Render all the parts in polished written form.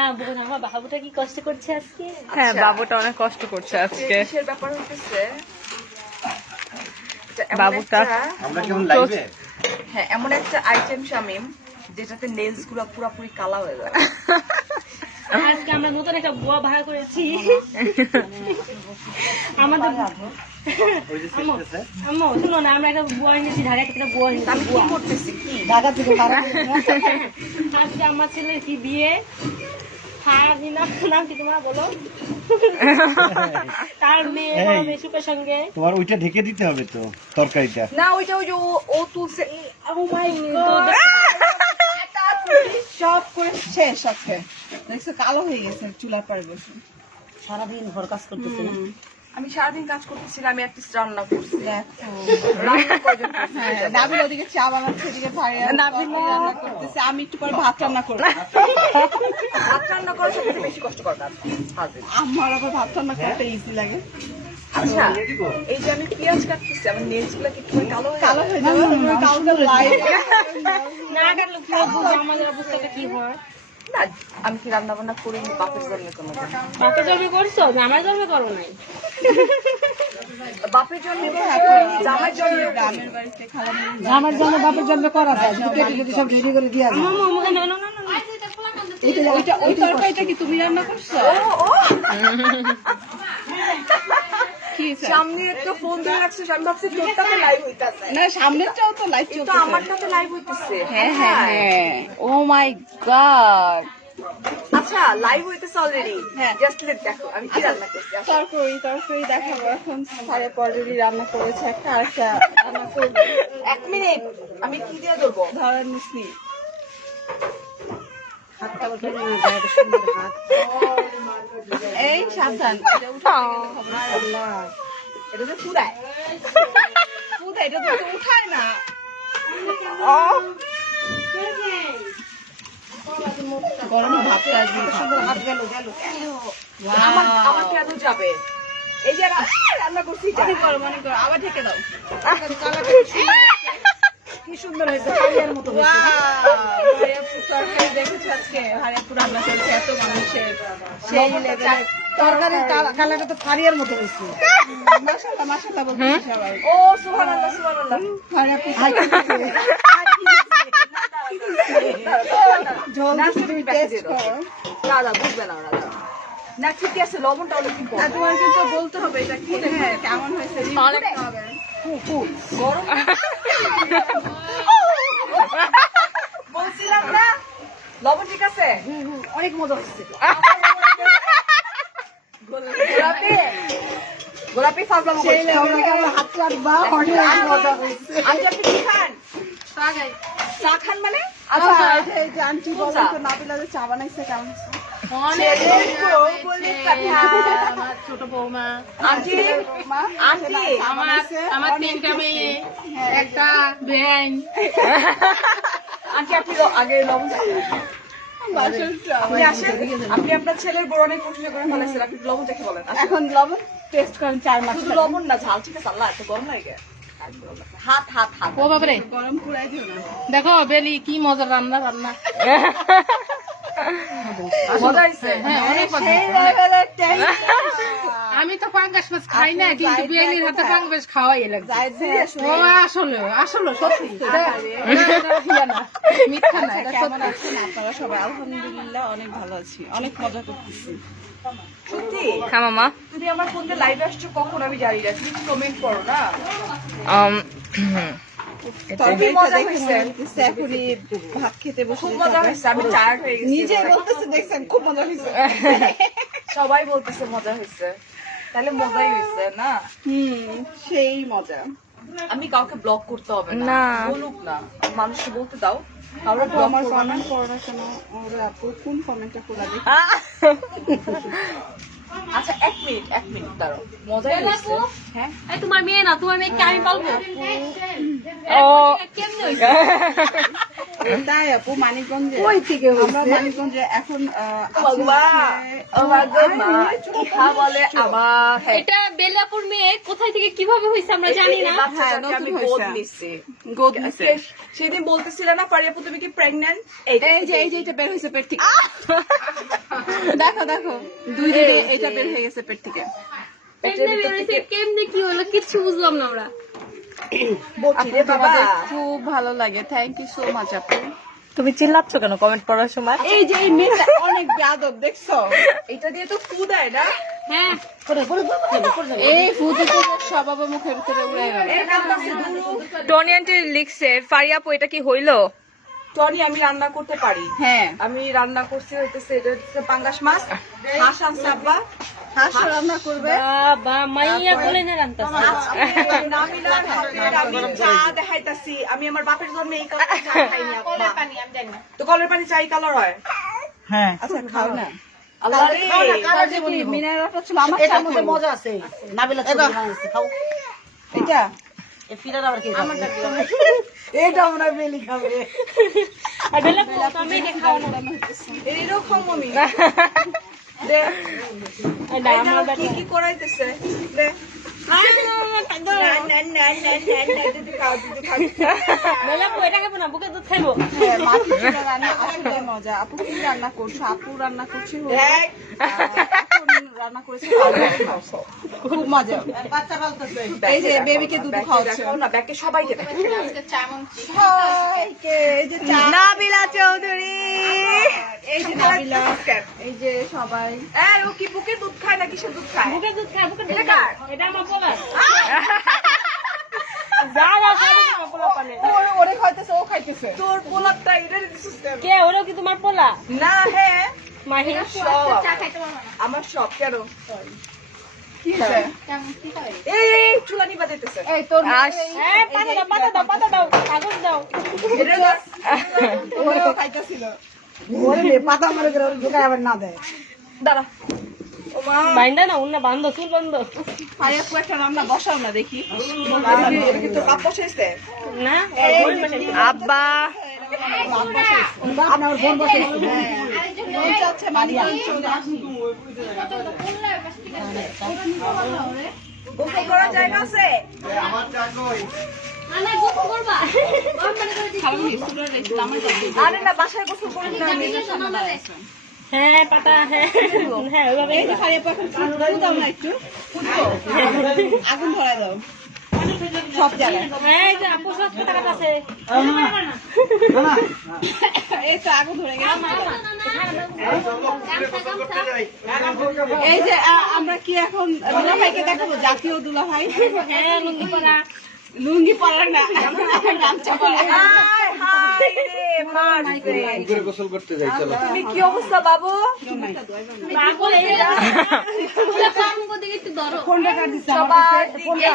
না আমার বাবুটা কি কষ্ট করছে আজকে? হ্যাঁ বাবুটা অনেক কষ্ট করছে আজকে। কিসের ব্যাপার হইতেছে বাবুটা আমরা কেমন লাইভে? হ্যাঁ এমন একটা আইটেম শামিম যেটাতে নেলস গুলো পুরোপুরি কালা হয়ে যায়। আজকে আমরা নতুন একটা বুয়া ভাড়া করেছি আমাদের। ওই যে শিখতেছে আম্মু শুনো না, আমরা একটা বুয়া এনেছি, ঢাকা থেকে একটা বুয়া এনেছি। আমি কি করতেছি কি ঢাকা থেকে আজকে আমার ছেলের কি বিয়ে, নাম কি তোমরা বলো? তার মেয়ে হবে সুখের সঙ্গে। তোমার ওইটা ঢেকে দিতে হবে তো তরকারিটা। না ওইটা ওই যে ও তুলছে সব করে শেষ আছে, দেখছো কালো হয়ে গেছে চুলার পাড়ে বসে। সারাদিন ঘর কাজ করতেছে না? আমি সারাদিন কাজ করতেছিলাম, আমি একটা রান্না করছি। দেখো রান্না কয়জন করছে? হ্যাঁ, নাবিল ওদিকে চা বানাচ্ছে, এদিকে ভাইয়া রান্না করতেছে, আমি একটু পরে ভাত রান্না করবো। ভাত রান্না করার সবচেয়ে বেশি কষ্টকর কাজ হাজির। আমার আবার ভাত রান্না করতে ইজি লাগে। আচ্ছা এই যে আমি পেঁয়াজ কাটতেছি, আমার নেলস গুলো কি একটু কালো হয়ে কালো যাবে? হয়ে যাবে, তুমি কালকে লাইভ না কাটলে পুরো বুঝবো আমাদের অবস্থাটা কি হয়। না আমি কি রান্না বান্না করিনি বাপের জন্মে কোনো দিন। বাপে জন্মে করছো, আমার জন্মে করো নাই। বাপের জন্মে করিনি, জামাই জন্মে গ্রামের বাড়িতে খালা আমার জন্য বাপের জন্য করা যায়, কেটে কেটে সব রেডি করে দিয়ে যায়। আম্মু আমাকে না না না না ওইটা ওই তরকারিটা কি তুমি রান্না করছো? কি হয়েছে? সামনে একটা ফোন দিয়ে রাখছিস, আমি ভাবছি তোরটাতে লাইভ হইতাছে। না সামনেরটাও তো লাইভ কিন্তু চলছে। আমারটাতে লাইভ হইতেছে। হ্যাঁ হ্যাঁ হ্যাঁ, ও মাই গড। আচ্ছা লাইভ হইতেছে অলরেডি। হ্যাঁ। জাস্ট লেট দেখো আমি কি রান্না করছি। আসো। তরকারি দেখাবো এখন। সাড়ে পরেরই রান্না করেছে একটা, আরেকটা রান্না করবো। 1 মিনিট আমি কি দিয়ে ধরবো? ধরার নিসনি। হাতটা ওঠে না যায়, এত সুন্দর হাত। এই সাবধান, এটা তো পুরাই এটা তো উঠায় না। গরম ভাত আসবে, সুন্দর হাত গেল গেল। আমার কেন যাবে? এই যে রান্না করছি এটা। অনেক গরম, আবার ঢেকে দাও। কি সুন্দর হয়েছে, কালিয়ার মতো হয়েছে। ভাইয়াপুর তরকারি দেখেছো আজকে? ভাইয়াপুর রান্না করেছে এত মানুষের, সেই লেভেলের তরকারির কালারটা তো ফারিয়ার মতো হয়েছে। মাশাআল্লাহ মাশাআল্লাহ বলছে সবাই। ও সুবহানাল্লাহ সুবহানাল্লাহ। ভাইয়াপুর ঝোল না, তুমি তুমি টেস্ট দিয়ে দাও। করো। দাদা বুঝবে না ওরা। না ঠিক আছে লবণটা অনেক আর ইম্পর্টেন্ট। তোমার কিন্তু বলতে হবে এটা কি, হ্যাঁ কেমন হয়েছে অনেক হবে। গরম বলছিলাম না লবণ ঠিক আছে? অনেক মজা হচ্ছে। গোলাপি গোলাপি ফাজলামো সেই করছে। লেভেলের আমার হাত রাখবা, অনেক মজা হয়েছে। আন্টি আপনি কি খান? চা খান মানে? আচ্ছা এই যে আন্টি বলেন তো নাবিলা যে চা বানাইছে কেমন হয়েছে? ছেলের বউ বলে কথা। আমার ছোট বৌমা, আন্টি মা আন্টি আমার 3টা মেয়ে, একটা বেআইন। আন্টি আপনি আগে লবণ চাখিয়ে আপনি আসেন। আপনি আপনার ছেলের বড় অনেক প্রশংসা করে ফেলেছেন, আপনি লবণ চাখি বলেন। আসেন। এখন লবণ টেস্ট করেন 4 মাস শুধু লবণ না ঝাল ঠিক আছে। আল্লাহ এত গরম লাগে। হাত হাত হাত ও বাবারে গরম পুরাই দিও না। দেখো বেলি কি মজার রান্না। মজা হয়েছে। হ্যাঁ অনেক মজা। সেই লেভেলের টেস্ট। আমি তো পাঙ্গাস মাছ খাই না, কিন্তু বিয়ানির হাতে পাঙ্গাস খাওয়াই লাগছে। যাই দিয়ে ও আসলে আসলে সত্যি মিথ্যা না, এটা কেমন সত্যি। আছেন আপনারা সবাই? আলহামদুলিল্লাহ অনেক ভালো আছি, অনেক মজা করতেছি। সত্যি হ্যাঁ মামা। তুমি আমার ফোনে লাইভে আসছো কখন আমি জানি না, তুমি কমেন্ট করো না। তরকারিটা মজা দেখে হয়েছে। মনে হচ্ছে এখনই ভাত খেতে বসে খুব যেতে মজা হবে। হয়েছে, আমি টায়ার্ড হয়ে গেছি। নিজে বলতেছে দেখছেন খুব মজা হয়েছে। সবাই বলতেছে মজা হয়েছে, তাহলে মজাই হয়েছে না? সেই মজা। আমি কাউকে ব্লক করতে হবে না, না। বলুক না, মানুষকে বলতে দাও। কাউকে আপু ব্লক আমার করবে না। কমেন্ট করো না কেন? ওরে আপু কোন কমেন্টটা খোলা দেখি। আচ্ছা 1 মিনিট দাঁড়াও, মজাই হয়েছে। হ্যাঁ তোমার মেয়ে না, তোমার মেয়েকে আমি পালবো। ও কেমনে হয়েছে? তাই আপু মানিকগঞ্জে, ওই থেকে আমরা মানিকগঞ্জে এখন ইহা বলে আমার এটা বেলাপুর মেয়ে কোথায় থেকে কিভাবে হয়েছে আমরা জানি না। হ্যাঁ, নতুন আমি হয়েছে। গোদ নিচ্ছি। গোদ নিছে। সেদিন বলতেছিল না ফারিয়াপু তুমি কি প্রেগন্যান্ট? এই যে এটা বের হয়েছে পেট থেকে। দেখো দেখো 2 দিনে এটা বের হয়ে গেছে পেট থেকে। কেমনে কি হলো কিচ্ছু বুঝলাম না আমরা। আপুকে আমাদের খুব ভালো লাগে, থ্যাংক ইউ সো মাচ আপু। তুমি চিল্লাচ্ছ কেন কমেন্ট পড়ার সময়? এই যে এই মেয়েটা অনেক বেয়াদব দেখছো, এটা দিয়ে তো ফু দেয় না। হ্যাঁ এই ফু দিতে স্বভাব মুখের ভিতরে উড়ে গেল। টনি আন্টি লিখছে ফারিয়া আপু এটা কি হইলো? টনি আমি রান্না করতে পারি। হ্যাঁ আমি রান্না করছি হইতেছে এটা হচ্ছে পাঙ্গাস মাছ, হাঁস আনছে আব্বা, হাঁস রান্না করবে। বাবা মাইয়া বলে না রান্তা নামিলার হাতের আমি চা দেখাইতাছি, আমি আমার বাপের জন্য এই কালার চা খাইনি আপা। কলের পানি আমি জানি না তো কলের পানি চাই কালার হয়। হ্যাঁ আচ্ছা খাও না আল্লাহ রে কালার যে মিনারেলটা ছিল আমার এটার সাথে মধ্যে মজা আছে নাবিলা ছবি বানাইছে খাও এটা এ ফিরার আবার কি আমারটা এটা আমরা বেলি খাবে এইরকম আমি দে কি কি করাইতেছে দে মজা। আপু কি রান্না করছো? আপু রান্না করছে রান্না করেছে খুব মজা। এই যে বেবিকে দুধ খাওয়াচ্ছে না, ব্যাকে সবাইকে এই যে নাবিলা চৌধুরী, এই যে নাবিলা, এই যে সবাই ও কি বুকের দুধ খায় না কিসের দুধ খায়? বুকের দুধ খায়, বুকের দুধ এটা কার? এটা আমার পোলা। যা যা সব আমার পোলা পানে। ওরে খাইতেছে, ও খাইতেছে তোর পোলাপটা এটা দিছিস কে ওরেও কি তোমার পোলা? না? হ্যাঁ মাহি সব আমার সব কেন কি হয়েছে? এই চুলানি বাজাইতেছে এই তোর হ্যাঁ পাতা দাও পাতা দাও কাগজ দাও। এটা দাও ওরে খাইতেছিল ওরে নে পাতা মারে করে ঢোকায় আবার না দেয় দাঁড়া ও মা বাইন্দা না উন্না বান্ধ চুল বান্ধ পায়া কো একটা রান্না বসাও না দেখি এটা কি তোর বাপ বসাইছে না আব্বা বাপ না ওর বোন বসে যাচ্ছে মারিয়া গোসল করার জায়গা আছে আনা গোসল করবা আরে না বাসায় গোসল করেন না নিজের সামনে দাঁড়াইছে হ্যাঁ পাতা হ্যাঁ হ্যাঁ ওইভাবে এই যে খাইয়ে পাখন ফুটবল দাও না একটু আগুন ধরায় দাও সব জায়গায় হ্যাঁ এই যে আপু সব টাকা আছে এই তো আগুন ধরে গেছে এই যে আমরা কি এখন দুলাভাইকে দেখাবো জাতীয় দুলাভাই হ্যাঁ লুঙ্গি পরা লুঙ্গি পরার না গামছা পরা পুকুরে গোসল করতে যাই চলো। তুমি কি অবস্থা বাবু পাগল এই ওলা কাম করতে একটু ধরো ফোনটা কাট দিছে আমার কাছে ফোনটা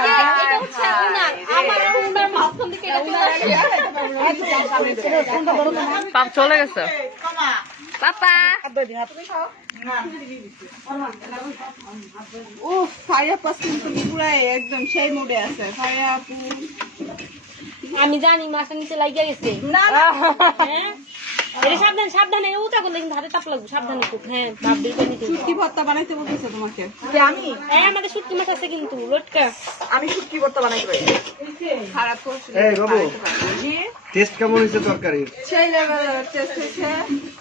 এটা হচ্ছে উনার আমার আর উনার মাঝখান থেকে এটা ফোনটা ধরো না পাপ চলে গেছে পাপা। ও ফারিয়া পাস কিন্তু পুরাই একদম সেই মুডে আছে ফারিয়া আপু আমি জানি মাছটা নিচে লাগিয়ে গেছে না না হ্যাঁ এটা সাবধান সাবধানে উঠা করলে কিন্তু হাতে চাপ লাগবে সাবধানে খুব হ্যাঁ ভাব বের করে নিতে শুটকি ভর্তা বানাইতে বলতেছে তোমাকে কে আমি হ্যাঁ আমাদের শুটকি মাছ আছে কিন্তু লটকা আমি শুটকি ভর্তা বানাইতে পারি খারাপ করছি এই বাবু জি টেস্ট কেমন হয়েছে তরকারির? সেই লেভেলের টেস্ট হয়েছে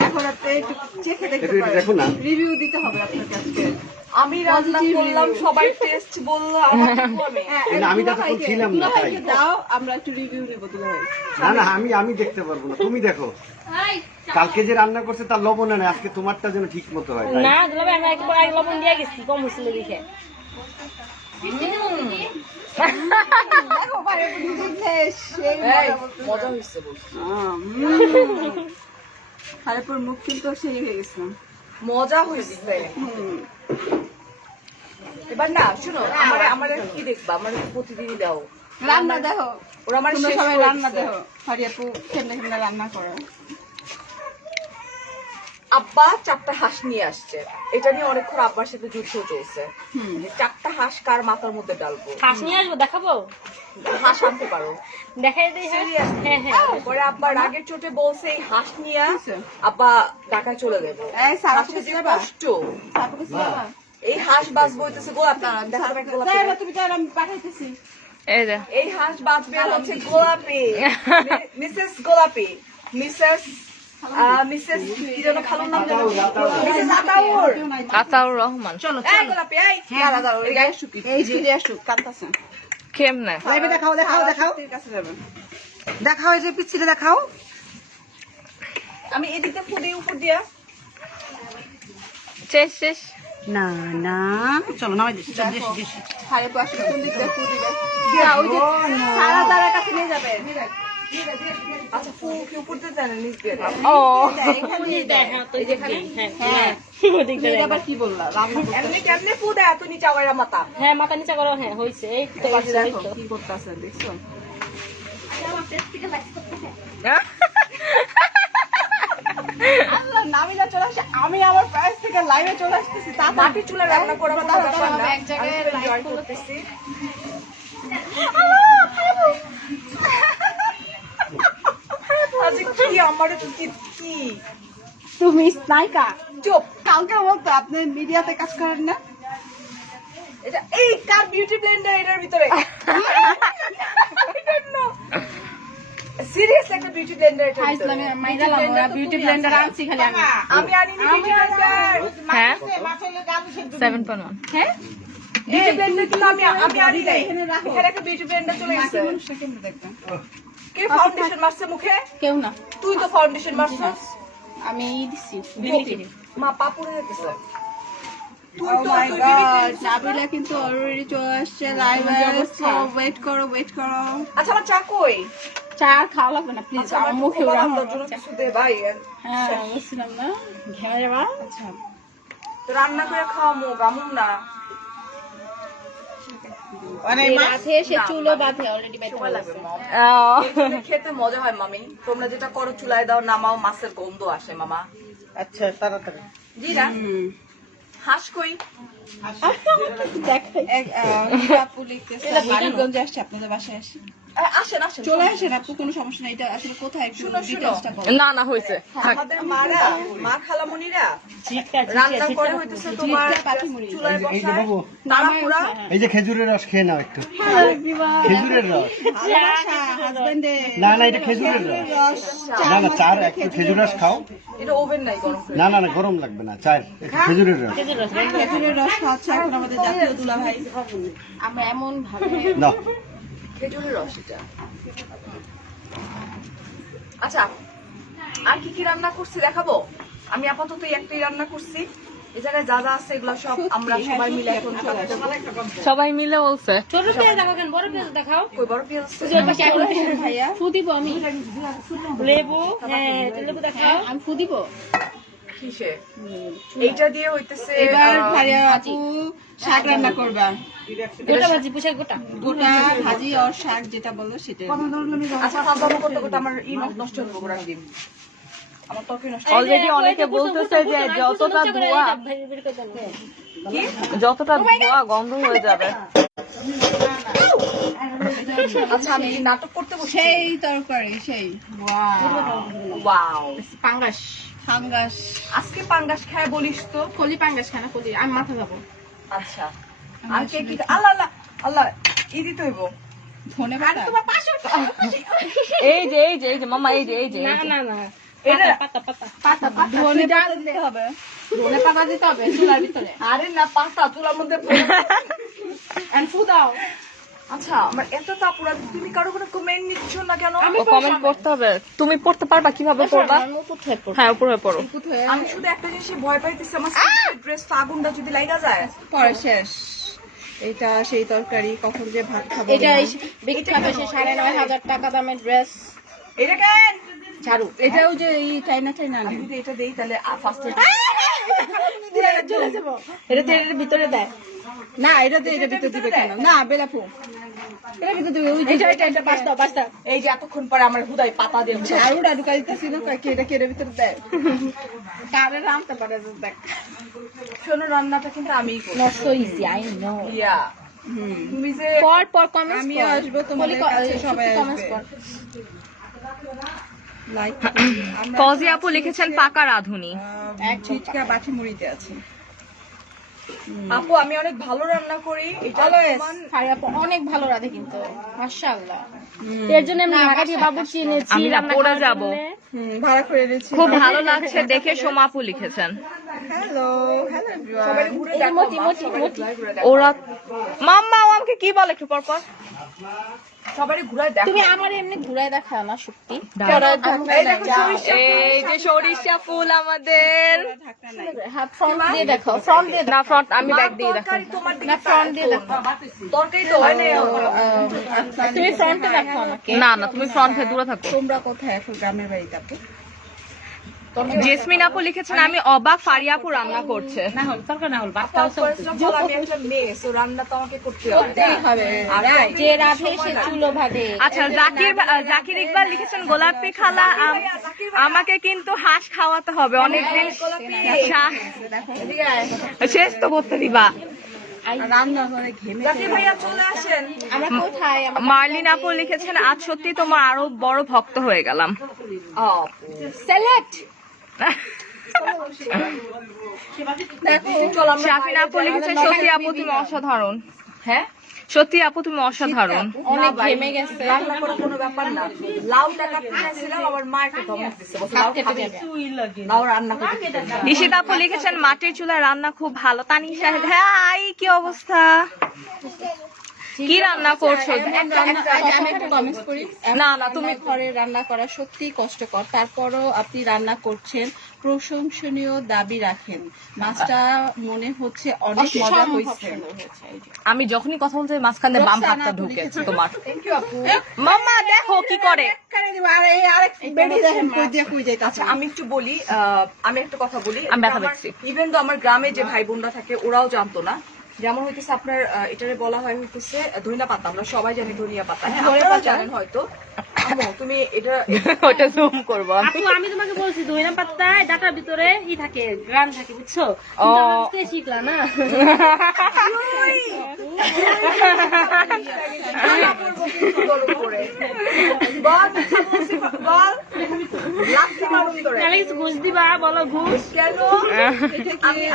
এখন আপনি একটু চেখে দেখতে একটু পারেন দেখো না। রিভিউ দিতে হবে আপনাকে আজকে আমি রান্না করলাম সবাই টেস্ট বললো আমাকে বলবে না, আমি তো তখন ছিলাম না, তাই। দাও আমরা একটু রিভিউ নেব দুলাভাই না না আমি দেখতে পারবো না, তুমি দেখো। কালকে যে রান্না করছে তার লবণ নেই, আজকে তোমারটা যেন ঠিক মতো হয় তাই। না দুলাবে আমরা একবার আগে লবণ দিয়ে গেছি কম হয়েছিল দেখে দেখো পারে বুঝতে সেই মজা হইছে আরে পর মুখ কিন্তু সেই হয়ে গেছে মজা হইছে এবার না শুনো আমার কি দেখবা আমার প্রতিদিনই দাও রান্না দেখো ওরা আমার সবাই রান্না দেখো ফারিয়াপু কেমনে কেমনে রান্না করে আব্বা 4টা হাঁস নিয়ে আসছে এটা নিয়ে অনেকক্ষণ আব্বার সাথে যুদ্ধ চলছে 4টা হাঁস কার মাথার মধ্যে ডালবো হাঁস নিয়ে আসবো দেখাবো হাঁস আনতে পারো দেখাই দিই হ্যাঁ হ্যাঁ পরে আব্বা রাগের চোটে বলছে এই হাঁস নিয়ে আব্বা ঢাকায় চলে যাবো কষ্ট এই হাঁস বাঁচবো হইতেছে গোলাপি তুমি তো আমি পাঠাইতেছি এই যে এই হাঁস বাঁচবে হচ্ছে গোলাপি মিসেস গোলাপি মিসেস মিসেস কি যেন খালুর নাম জানো? মিসেস আতাউর। আতাউর রহমান। এই গোলাপি, এই। দাঁড়া, দাঁড়া, এই গায়ে শুকি। এই যে আসুক কাঁদতাছে কেমনে? লাইভে দেখাও দেখাও দেখাও ঠিক আছে, যাবেন। দেখাও এই যে পিচ্ছিটা দেখাও আমি এদিকে ফুদি উপর দিয়া। শেষ শেষ। না না চলো নামাই দিছি চল দেশি দেশি হারে পাশে কোন দিক দিয়ে ফু দিবে? দিয়া, ওই যে সারা দাঁড়ার কাছে নিয়ে যাবে। আচ্ছা, ফু কি উপর দিয়ে দেন, নিচ দিয়ে দেন? ও হ্যাঁ। এটা আবার কি বললা রান্না এমনি কেমনে ফু দেয় এত নিচে আওয়ারা মাথা? হ্যাঁ মাথা নিচা করো, হ্যাঁ হয়েছে, এই তো এই যে দেখো কি করতেছে, দেখছো? আল্লাহ, নামিনা চলে আসে, আমি আমার প্রাইস থেকে লাইভে চলে আসতেছি। মাটি চুলা রান্না করা কোনো ব্যাপার না। এক জায়গায় আমি enjoy করতেছি। আজকে কি আমারে তো কি তুমি স্নাইকা চুপ। কালকে বলতো আপনি মিডিয়াতে কাজ করেন না এটা এই কার বিউটি ব্লেন্ডার এটার ভিতরে? সিরিয়াস একটা বিউটি ব্লেন্ডার এটার ভিতরে। বিউটি ব্লেন্ডার আনছি খালি আমি। আমি আনিনি বিউটি ব্লেন্ডার। হ্যাঁ 7.1। হ্যাঁ বিউটি ব্লেন্ডার কিন্তু আমি আনি নাই। এখানে একটা বিউটি ব্লেন্ডার চলে গেছে। কে ফাউন্ডেশন মারছে মুখে? কেউ না, তুই তো ফাউন্ডেশন মারছস। আমি দিছি। মা পা পুড়ে যেতেছে। তুই Oh তো my তুই God, বিবি কিনছিস। নাবিলা কিন্তু অলরেডি চলে আসছে লাইভে সো ওয়েট করো আচ্ছা, আমার চা কই? চা আর খাওয়া লাগবে না প্লিজ, আচ্ছা, আমার আমার মুখে মুখে ওরা ওরা জন্য কিছু দে ভাই। হ্যাঁ বলছিলাম না ঘেমে যাবা। আচ্ছা তো রান্না করে খাওয়ামু, গামুম না। রাতে সে চুলো বাঁধে অলরেডি বেঁধে সময় লাগবে মম। আহ, এখানে খেতে মজা হয় মামি। তোমরা যেটা করো চুলায় দাও, নামাও, মাছের গন্ধ আসে মামা। আচ্ছা তাড়াতাড়ি জি না? হাঁস কই? এক আপু লিখতেছে মানিকগঞ্জে আসছে আপনাদের বাসায় আসে আসেন আসেন। চলে আসেন আপু কোনো সমস্যা নাই এটা আসলে কোথায় একটু শুনো, শুনো। ডিটেইলসটা বলো না না হয়েছে। আমাদের মা খালামণিরা রান্না করে হইতেছে তোমার চুলায় এই যে বসায় বাবু তাড়াহুড়া। এই যে খেজুরের রস খেয়ে নাও একটু খেজুরের রস হাজবেন্ডে না না এটা খেজুরের রস রস না না চার একটু খেজুর রস খাও এটা ওভেন নাই গরম করে। না না না গরম লাগবে না চার একটু খেজুরের রস খেজুরের রস খাওয়াচ্ছে এখন আমাদের জাতীয় দুলা ভাই আমরা এমন ভাবে নাও খেজুরের রস এটা। আচ্ছা, আর কি কি রান্না করছি দেখাবো? আমি আপাতত এই একটাই রান্না করছি। এই জায়গায় যা যা আছে এগুলো সব আমরা সবাই মিলে এখন সবাই মিলে বলছে। ছোট পেঁয়াজ দেখাও কেন, বড় পেঁয়াজ দেখাও। কই বড় পেঁয়াজ? ভাইয়া ফু দিব আমি, লেবু, হ্যাঁ লেবু দেখাও। আমি ফু দিব। কিসে? এইটা দিয়ে হইতেছে এবার ভাইয়া আপু শাক রান্না করবা গোটা ভাজি, পুষার গোটা। গোটা ভাজি আর শাক যেটা বলো সেটা আচ্ছা, খাওয়া করতে করতে আমার নষ্ট হয়ে যাবে রাখদিন। আমার তরকারি নষ্ট। অলরেডি অনেকে বলতেছে যে যতটা ধোয়া কি? যতটা ধোয়া গন্ধ হয়ে যাবে। আচ্ছা, আমি কি নাটক করতে বসছি? সেই তরকারি সেই ওয়াও। পাঙ্গাস, ফাঙ্গাস আজকে পাঙ্গাস খায় বলিস তো? কলি পাঙ্গাস খানা কলি, আমি মাথা যাবো। আচ্ছা, আর কে কি? আল্লাহ আল্লাহ আল্লাহ, ই দিতে হইব। ধনে পাতা এই যে মামা এই যে না না এটা পাতা পাতা ধনে পাতা দিতে হবে ধনে পাতা দিতে হবে চুলার ভিতরে। আরে না, পাতা চুলার মধ্যে And ফু দাও। আচ্ছা, আমার এত তাপুরা, তুমি কারো কোনো কমেন্ট নিচ্ছ না কেন? কমেন্ট পড়তে হবে। তুমি পড়তে পারবা? কিভাবে পড়বা? হ্যাঁ উপর হয়ে পড়ো। আমি শুধু একটা জিনিসে ভয় পাইতেছি, আমার ড্রেস আগুনটা যদি লাগা যায়। পরে শেষ এটা সেই তরকারি কখন যে ভাত খাবো এটা বিখ্যাত সে 9,500 টাকা দামের ড্রেস এটা কেন? ঝাড়ু। এটাও যে এই চাইনা চাইনা আমি যদি এটা দেই তাহলে ফার্স্টে এটা এর ভিতরে দেয় না এটাতে এটা ভিতর দিবে কেন না বেলাপু এটা ভিতর দিবে ওই যে এটা পাঁচটা এই যে এতক্ষণ পরে আমার হুদাই পাতা দিয়ে ঝাড়ুটা ঢুকাই দিতেছি না কাকি এটা কেড়ে ভিতর দেয় কারে রামতে পারে দেখ। শোনো, রান্নাটা কিন্তু আমিই করি। Not so easy, I know. ইয়া, তুমি যে পর কমেন্টস আমিও আসবো তোমাদের কাছে সবাই কমেন্টস আসবে কর। লাইক ফজি আপু লিখেছেন পাকা রাঁধুনি। এক ছিটকা বাটি মুড়িতে আছে আপু আমি অনেক ভালো রান্না করি। এটা Always. ফারিয়া আপু অনেক ভালো রাধে কিন্তু মাশাআল্লাহ। এর জন্য আমি ঢাকা দিয়ে বাবুর্চি এনেছি আমি না রান্না পড়ে করার যাব। জন্যে। ভাড়া করে দিয়েছি। খুব ভালো লাগছে দেখে সোমাপু লিখেছেন। Hello everyone. ওরা মাম্মা ও আমাকে কি বলে একটু পর পর? সবারই ঘুরায় দেখো। তুমি আমার এমনি ঘুরায় দেখা না সত্যি। এই যে সরিষা ফুল আমাদের। হ্যাঁ ফ্রন্ট দিয়ে দেখো, ফ্রন্ট দিয়ে না ফ্রন্ট আমি ব্যাক দিয়ে দেখো। তরকারি তোমার দিকে না ফ্রন্ট দিয়ে দেখো। তরকারি তো হয় না। তুমি ফ্রন্টে দেখো আমাকে। না না তুমি ফ্রন্ট থেকে দূরে থাকো। তোমরা কোথায় এখন গ্রামের বাড়িতে আপু? জেসমিন আপু লিখেছেন আমি অবাক ফারিয়া আপু রান্না করছে। আমি একটা মেয়ে, so রান্না তো আমাকে করতে হবে। যে রাধে সে চুলো ভাজে। আচ্ছা জাকির ইকবাল লিখেছেন গোলাপি খালা আমাকে কিন্তু হাঁস খাওয়াতে হবে অনেকদিন শেষ তো করতে দিবা। রান্না করে ঘেমে জাকির ভাইয়া চলে আসেন। আমরা কোথায়? মার্লিন আপু লিখেছেন আজ সত্যি তোমার আরো বড় ভক্ত হয়ে গেলাম। সিলেক্ট। শাফিন আপু লিখেছেন সত্যি আপু তুমি অসাধারণ। হ্যাঁ সত্যি আপু তুমি অসাধারণ। অনেক ঘেমে গেছে। রান্না করা কোনো ব্যাপার না। লাউটা কাটতে চাইছিলাম, আমার মা একটা ধমক দিচ্ছে, বলছে লাউ খাবি না। লাউ রান্না করতে দিতে না। ঈশিত আপু লিখেছেন মাটির চুলায় রান্না খুব ভালো। তানিশা শাহেদ হ্যাঁ কি অবস্থা, কি রান্না করছো? আমি একটু কমেন্টস করি। না না তুমি ঘরে রান্না করা সত্যি কষ্টকর, তারপরও আপনি রান্না করছেন, প্রশংসনীয় দাবি রাখেন। মাছটা মনে হচ্ছে অনেক মজা হয়েছে। আমি যখনই কথা বলতে মাঝখানে বাম হাতটা ঢুকেছে তোমার। মাম্মা দেখো কি করে। আচ্ছা আমি একটু বলি, আমি একটা কথা বলি। আমি ব্যথা পাচ্ছি। ইভেন তো আমার গ্রামে যে ভাই বোনরা থাকে ওরাও জানতো না। যেমন হইতেছে আপনার এটারে বলা হয় হইতেছে ধনিয়া পাতা। আমরা সবাই জানি ধনিয়া পাতা। হ্যাঁ আপনারা জানেন হয়তো। আম্মু তুমি এটা ওটা জুম করবো আমি। আপু আমি তোমাকে বলছি ধনিয়া পাতায় ডাটার ভিতরে ই থাকে, গ্রাম থাকে, বুঝছো? ও। কিন্তু আমার আজকে শিখলা না। বল লাঠি মারুন ধরে। তাহলে কিছু ঘুষ দিবা, বলো ঘুষ। কেন?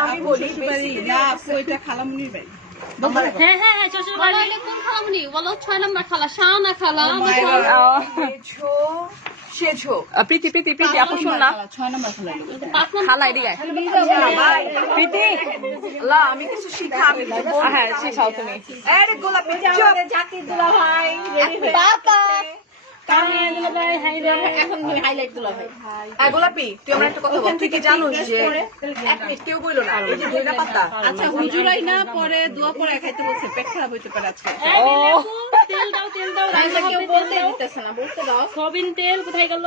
আমি বলি basically না আপু এটা খালামুনির বাড়ি। হ্যাঁ হ্যাঁ হ্যাঁ শ্বশুর বাড়ি। কোন খালামুনি বলো? 6 নম্বর খালা, শাওনা খালা। সেছো সেছো প্রীতি প্রীতি প্রীতি আপু শুন না 6 নম্বর খালা। খালা এদিকে আয়। প্রীতি লা আমি কিছু শিখা আমি কিছু বলবো। হ্যাঁ শিখাও তুমি। আরে গোলাপি চুপ। জাকির দুলা ভাই বাবা এখন তুমি হাইলাইট দুলা ভাই। এই গোলাপি তুই আমার একটা কথা বল। তুই কি জানোস যে এক মিনিট কেউ বইলো না এই যে ধনিয়া পাতা আচ্ছা হুজুরাই না পরে দোয়া করে খাইতে বলছে, পেট খারাপ হইতে পারে আজকে। তেল দাও তেল দাও। রান্না কেউ বলতে দিতেছে না, বলতে দাও। সবিন তেল কোথায় গেল?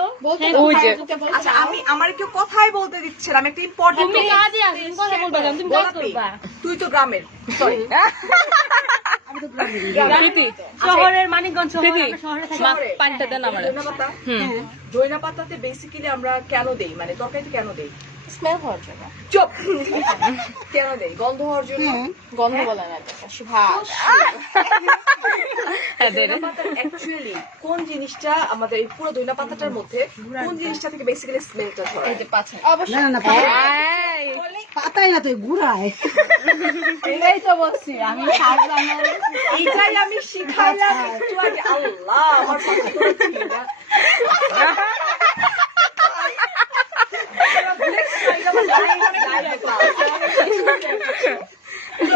ওই যে আচ্ছা আমি আমার কেউ কথাই বলতে দিচ্ছে না। আমি একটা ইম্পর্টেন্ট তুমি কাজে আসো, তুমি কথা বলবা কেন? তুমি কাজ করবা। তুই তো গ্রামের সরি প্রীতি শহরের মানিকগঞ্জ শহর, প্রীতি আমরা শহরে থাকি। মা পানিটা দেন আমার। ধনিয়া পাতা ধনিয়া পাতাতে বেসিক্যালি আমরা কেন দেই, মানে তরকারিতে কেন দেই? স্মেল হওয়ার জন্য। চুপ কেন দেই? গন্ধ হওয়ার জন্য। গন্ধ বলে না এটা, সুভাষ। অ্যাকচুয়ালি কোন জিনিসটা আমাদের এই পুরো ধনিয়া পাতাটার মধ্যে কোন জিনিসটা থেকে বেসিক্যালি স্মেলটা ছড়ায়? এই যে পাছে অবশ্যই না পাতাই না, তুই ঘুরায়। এটাই তো বলছি আমি শাক রান্না। এইটাই আমি শিখাইলাম একটু আগে। আল্লাহ আমার কথা তো ঠিক না।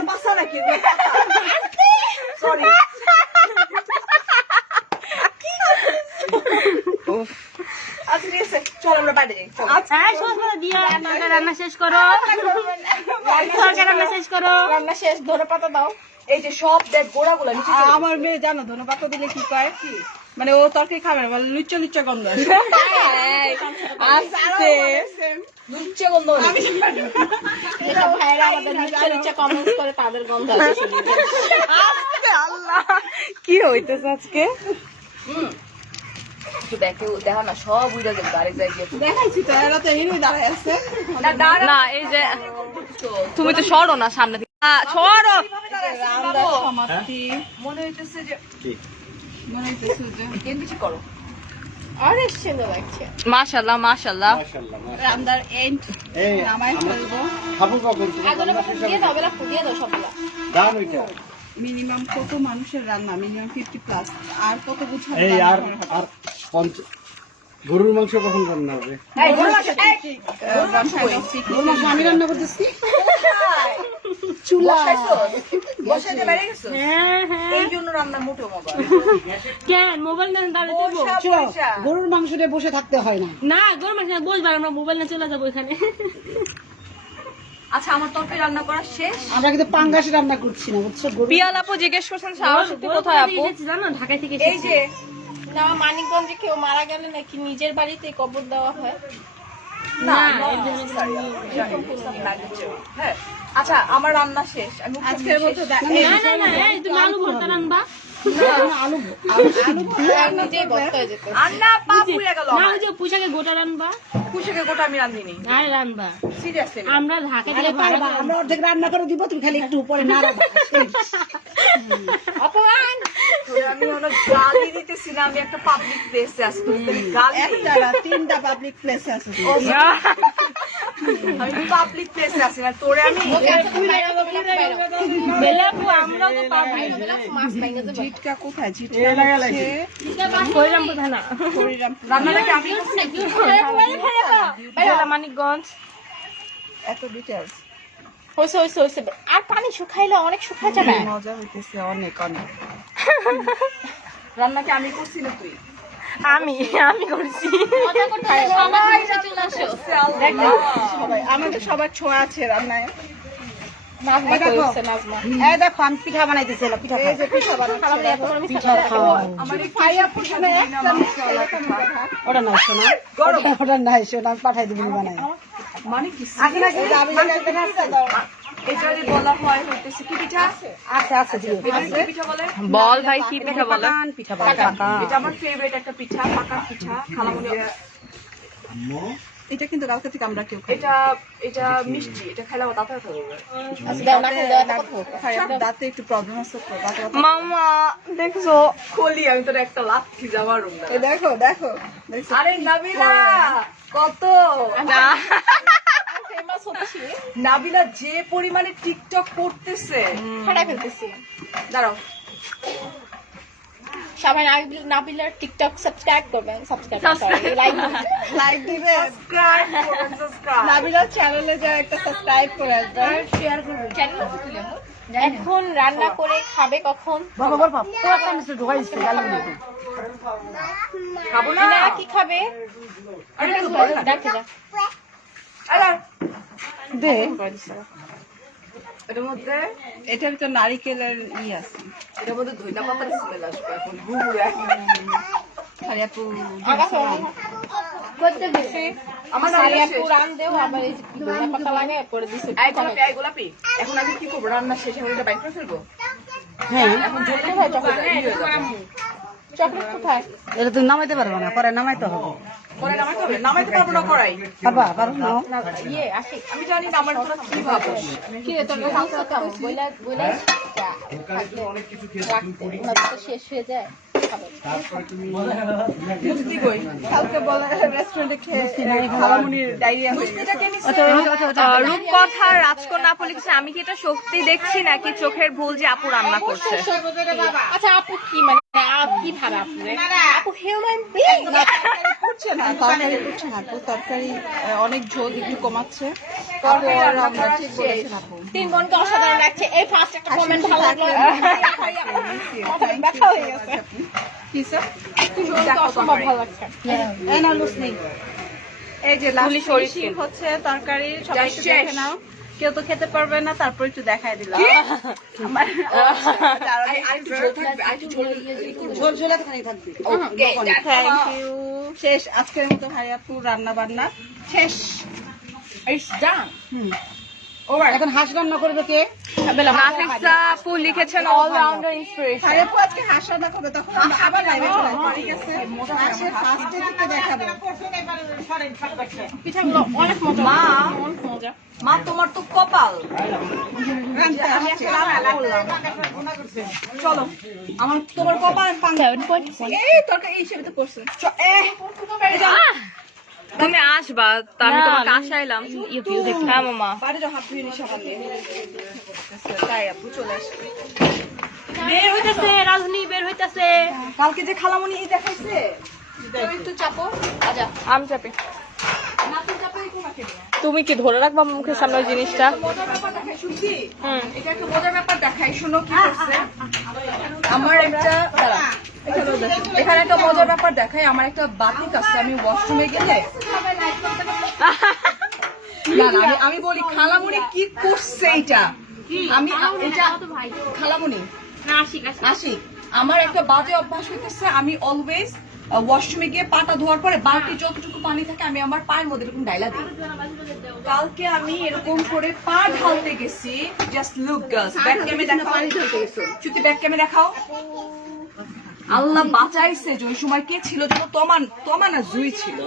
পাসা নাকি সরি আচ্ছা ঠিক আছে চল আমরা বাইরে যাই। চল। এই সসগুলো দিয়া রান্না শেষ করো। তরকারি রান্না শেষ করো। রান্না শেষ, ধরে পাতা দাও। এই যে সব দেখ গোড়াগুলো নিচে চলে আমার মেয়ে জানো ধনে পাতা দিলে কি কয়, মানে ও তরকারি খাবে না, বলে লুচ্চা লুচ্চা গন্ধ আসে। আস্তে নিচে গন্ধ নেই। এটা ভাইরা আমাদের নিচে নিচে কমেন্টস করে তাদের গন্ধ আছে শুনি। আল্লাহ কি হইতেছে আজকে। একটু দেখো না সব উইরা গেল আরেক জায়গায়। দেখাইছি তো, এরা তো এরই দাঁড়ায় আছে। না দাঁড়া না এই যে তুমি তো সরো না সামনে থেকে। সরো রান্না সমাপ্তি। মনে হইতেছে যে কি মনে হইতেছে যে কেন্দ্রিচি করো। অনেক সুন্দর লাগছে। মাশাআল্লাহ মাশাআল্লাহ। মাশাআল্লাহ রান্নার এন্ড এই নামাই ফেলবো। খাবো কখন? তুমি আগুনে পাতা দিয়ে দাও, বেলা ফুদিয়ে দাও সবগুলা। দাও ওইটা। মিনিমাম কত মানুষের রান্না? Minimum 50 plus. আর কত গুছানো এই রান্না আর করা হবে? আর 50 গরুর মাংস কখন রান্না হবে? আমি রান্না করতেছি বসাইতে বাইরে গেছো হ্যাঁ হ্যাঁ এই জন্য রান্না মোটেও মজা কেন মোবাইল না দাঁড়িয়ে দেবো গরুর মাংস নিয়ে বসে থাকতে হয় না। না গরম আছে বসবার আমরা মোবাইল না চলে যাবো এখানে আচ্ছা আমার তরকারি রান্না করা শেষ আমরা কিন্তু পাঙ্গাস রান্না করছি না, বুঝছো? গরু পিয়াল আপু জিজ্ঞেস করছেন শাওয়ার কোথায় আপু? জানো ঢাকা থেকে এই যে না, মানিকগঞ্জে কেউ মারা গেলে নাকি নিজের বাড়িতে কবর দেওয়া হয়। না হ্যাঁ আচ্ছা আমার রান্না শেষ আমি আজকের মতো না না না এই তুমি আলু ভর্তা রান্না আলু নিজেই বলতে যেত। রান্না পা পুড়ে গেল না ওই যে পোশাকের গোটা রান্না কুশিকে গোটা আমি রাঁধিনি আর রান্না সিরিয়াসলি আমরা ঢাকা থেকে ভাড়া করে- আমরা অর্ধেক রান্না করে দিব, তুমি খালি একটু উপরে না অপমান। আমি অনেক গালি দিতেছি না, আমি একটা পাবলিক প্লেসে আছি তুমি গালি একটা না, 3টা পাবলিক প্লেস আছে। আমি পাবলিক প্লেসে আছি না তোরে আমি বেলে আপু আমরাও তো পাবো ঝিটকা কোথায়? ঝিটকা কইলাম কোথায় না রান্নাটাকে আমি মানিকগঞ্জ এত ডিটেইলস হইছে আর পানি শুকাইলে অনেক শুকায় যাবে। মজা হইতেছে অনেক অনেক। রান্নাকে আমি করছি না তুই আমি করছি। সবাই আমাদের সবার ছোঁয়া আছে রান্নায়। নাজমা কইছে নাজমা। এই দেখো আমি পিঠা বানাইতেছিলাম, পিঠা এই যে পিঠা বানাচ্ছি, পিঠা খাও। আমার ফাইয়া পুষনে একটা ওটা নাই শোনা, ওটা নাই শোনা, আমি পাঠাই দিব বানাই। মানে কি আছে না, এই যে আমি দাও। এটা যদি বলা হয় হইতেছে কি পিঠা আছে আছে দিও। এটা কি পিঠা বলে বল ভাই কি পিঠা বলে? পিঠা বানাই। এটা আমার ফেভারিট একটা পিঠা পাকা পিঠা খালামুনি এটা কিন্তু কালকে থেকে আমরা কেউ এটা এটা মিষ্টি এটা খেলে দাঁতে দাঁতে একটু প্রবলেম আছে তো, দাঁতে মামা দেখছো খলি আমি তোর একটা লাথি যাওয়ার রুম এই দেখো দেখো দেখছো? আরে নাবিলা কত ফেমাস হচ্ছে, নাবিলা যে পরিমাণে টিকটক করতেছে ফাটাই ফেলতেছি। দাঁড়াও সবাই নাবিলার টিকটক সাবস্ক্রাইব করবেন, লাইক দিবে, সাবস্ক্রাইব করুন সাবস্ক্রাইব নাবিলার চ্যানেলে যা একটা সাবস্ক্রাইব করে আসবেন, শেয়ার করবেন। এখন রান্না করে খাবে কখন? খাবো না না কি খাবে? আরে একটু বল না। ডাকে যা আরে দে। এটার মধ্যে এটার তো নারিকেলের ই আছে। এটার মধ্যে ধইনা পাতার স্মেল আসবে এখন ঘুরে আরে আপু আমার আরে রান্না আপু শেষ রান দেও, আবার এই যে ধনিয়া পাতা লাগে করে দিছে। এই গোলাপি এখন আমি কি করবো রান্না শেষ এখন এটা বাইক করে ফেলবো হ্যাঁ, এখন জল কোথায় চকলেট কোথায়? এটা তুমি নামাইতে পারবে না, পরে নামাইতে হবে। পরে নামাইতে হবে নামাইতে পারবো না করাই পারবা পারো না? ইয়ে আসি আমি জানি না আমার তোরা কি ভাবো কি রে তোর হাউস কাম বইলা বইলা অনেক কিছু খেয়ে তো শেষ হয়ে যায়। তারপরে তুমি মুক্তি কই কালকে বলে রেস্টুরেন্টে খেয়ে খালামুনির ডায়রিয়া হয়ে গেছে। এটাকে নিছে রূপকথা রাজকন্যা আপু লিখছে আমি কি এটা সত্যি দেখছি নাকি চোখের ভুল যে আপু রান্না করছে? আচ্ছা আপু কি মানে কি ভাড়া আপু? আপু হিউম্যান বিং করছে না, তরকারি করছে না আপু, তরকারি অনেক ঝোল একটু কমাচ্ছে। তারপর আমরা ঠিক বলেছেন আপু। তিন বোনকে অসাধারণ লাগছে। এই ফার্স্ট একটা কমেন্ট ভালো লাগলো। ব্যথা হয়ে গেছে। কি স্যার? তিন বোনকে অসম্ভব ভালো লাগছে। এই না লুস নেই। এই যে লাস্ট ফিনিশিং হচ্ছে তরকারি, সবাই একটু দেখে নাও। কেউ তো খেতে পারবে না, তারপর একটু দেখায় দিলাম। আমার আরেকটু ঝোল থাকবে আরেকটু ঝোল ঝোল ঝোল এতখানি থাকবে। Thank you. শেষ আজকের মতো ভাইয়াপুর রান্না বান্না শেষ। এখন হাঁস রান্না করবে কে? নাফিসা আপু লিখেছেন অলরাউন্ডার ইন্সপিরেশন। ভাইয়াপু আজকে হাঁস রান্না করবে, তখন আমরা আবার লাইভে ঠিক আছে। হাঁসের ফার্স্টে থেকে দেখাবো। পিঠাগুলো অনেক মজা, অনেক মজা। মা তোমার তো কপাল আমি একটা রান্না করলাম। চলো আমার তোমার কপাল এই তরকারি এই হিসেবে তো করছে। তুমি আসবা তো আমি তোমাকে আশাইলাম। হ্যাঁ মামা বাড়ি যাও, হাত ধুয়ে নি সকালে। তাই আপু চলে আসবে। বের হইতেছে রাজনী বের হইতেছে কালকে যে খালামণি এই দেখাইছে একটু চাপো আচ্ছা আমি চাপি তুমি কি ধরে রাখবা মুখের সামনে ওই জিনিসটা মজার ব্যাপার দেখাই শুনছি হুম এটা একটা মজার ব্যাপার দেখাই শুনো কি করছে আমার একটা দাঁড়া, এখানে একটা মজার ব্যাপার দেখাই আমার একটা বাতিক আছে আমি ওয়াশরুমে গেলে না না আমি বলি খালামুনি কি করছে এটা আমি এটা খালামুনি আশিক আমার একটা বাজে অভ্যাস হইতেছে আমি অলওয়েজ ওয়াশরুমে গিয়ে পাটা ধোয়ার পরে বালতি যতটুকু পানি থাকে আমি আমার পায়ের মধ্যে এরকম ডাইলা দিই কালকে আমি এরকম করে পা ঢালতে গেছি জাস্ট লুক গার্লস ব্যাক ক্যামে দেখাও চুতি ব্যাক ক্যামে দেখাও আল্লাহ বাঁচাইছে যে ওই সময় কে ছিল যেন তোমা না জুই ছিল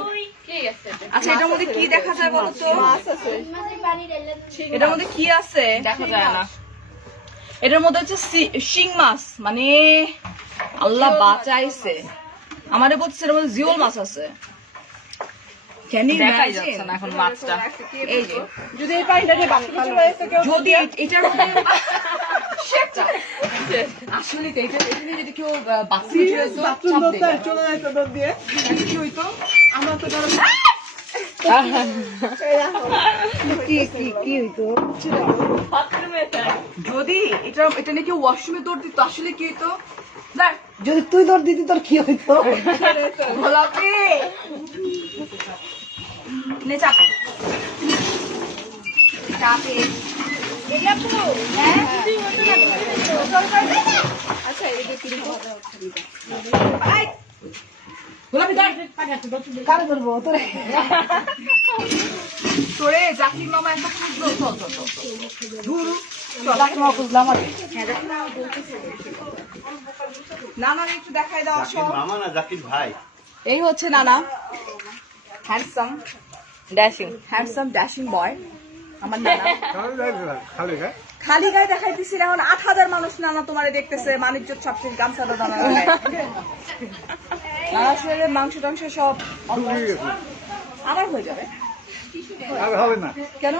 আচ্ছা এটার মধ্যে কি দেখা যায় বলো তো এটার মধ্যে কি আছে দেখা যায় না এটার মধ্যে হচ্ছে শিং মাছ মানে আল্লাহ বাঁচাইছে আমাদের বলছে এর মধ্যে জিওল মাছ আছে দেখাই যাচ্ছে না এখন মাছটা এই যে যদি এই পানিটা দিয়ে বাথরুমে চলে আসতে কেউ যদি এটার মধ্যে আসলে তো এটা নিয়ে যদি কেউ বাথরুমে চলে যেত দৌড় দিয়ে কি হইতো আমরা তো ধরো কি হইতো যদি এটা নিয়ে কেউ ওয়াশরুমে দৌড় দিত আসলে কি হইতো যদি তুই তোর দিদি তোর কি হইতো গোলাপি নে চাপ চাপে আচ্ছা এই যে তিন কারে ধরবো তোরে তোরে জাকির মামা একটা খুঁজলো তোমার খুঁজলাম আর নানা একটু দেখাই দাও জাকির মামা না জাকির ভাই এই হচ্ছে নানা হ্যান্ডসাম ড্যাশিং বয় আমার নানা খালি গায়ে দেখাইতেছি না এখন 8,000 মানুষ নানা তোমারে দেখতেছে মানিজ্য ছাপছিস গামছা দাদা নানা শরীরে মাংস টাংস সব আমার হয়ে যাবে আর হবে না কেন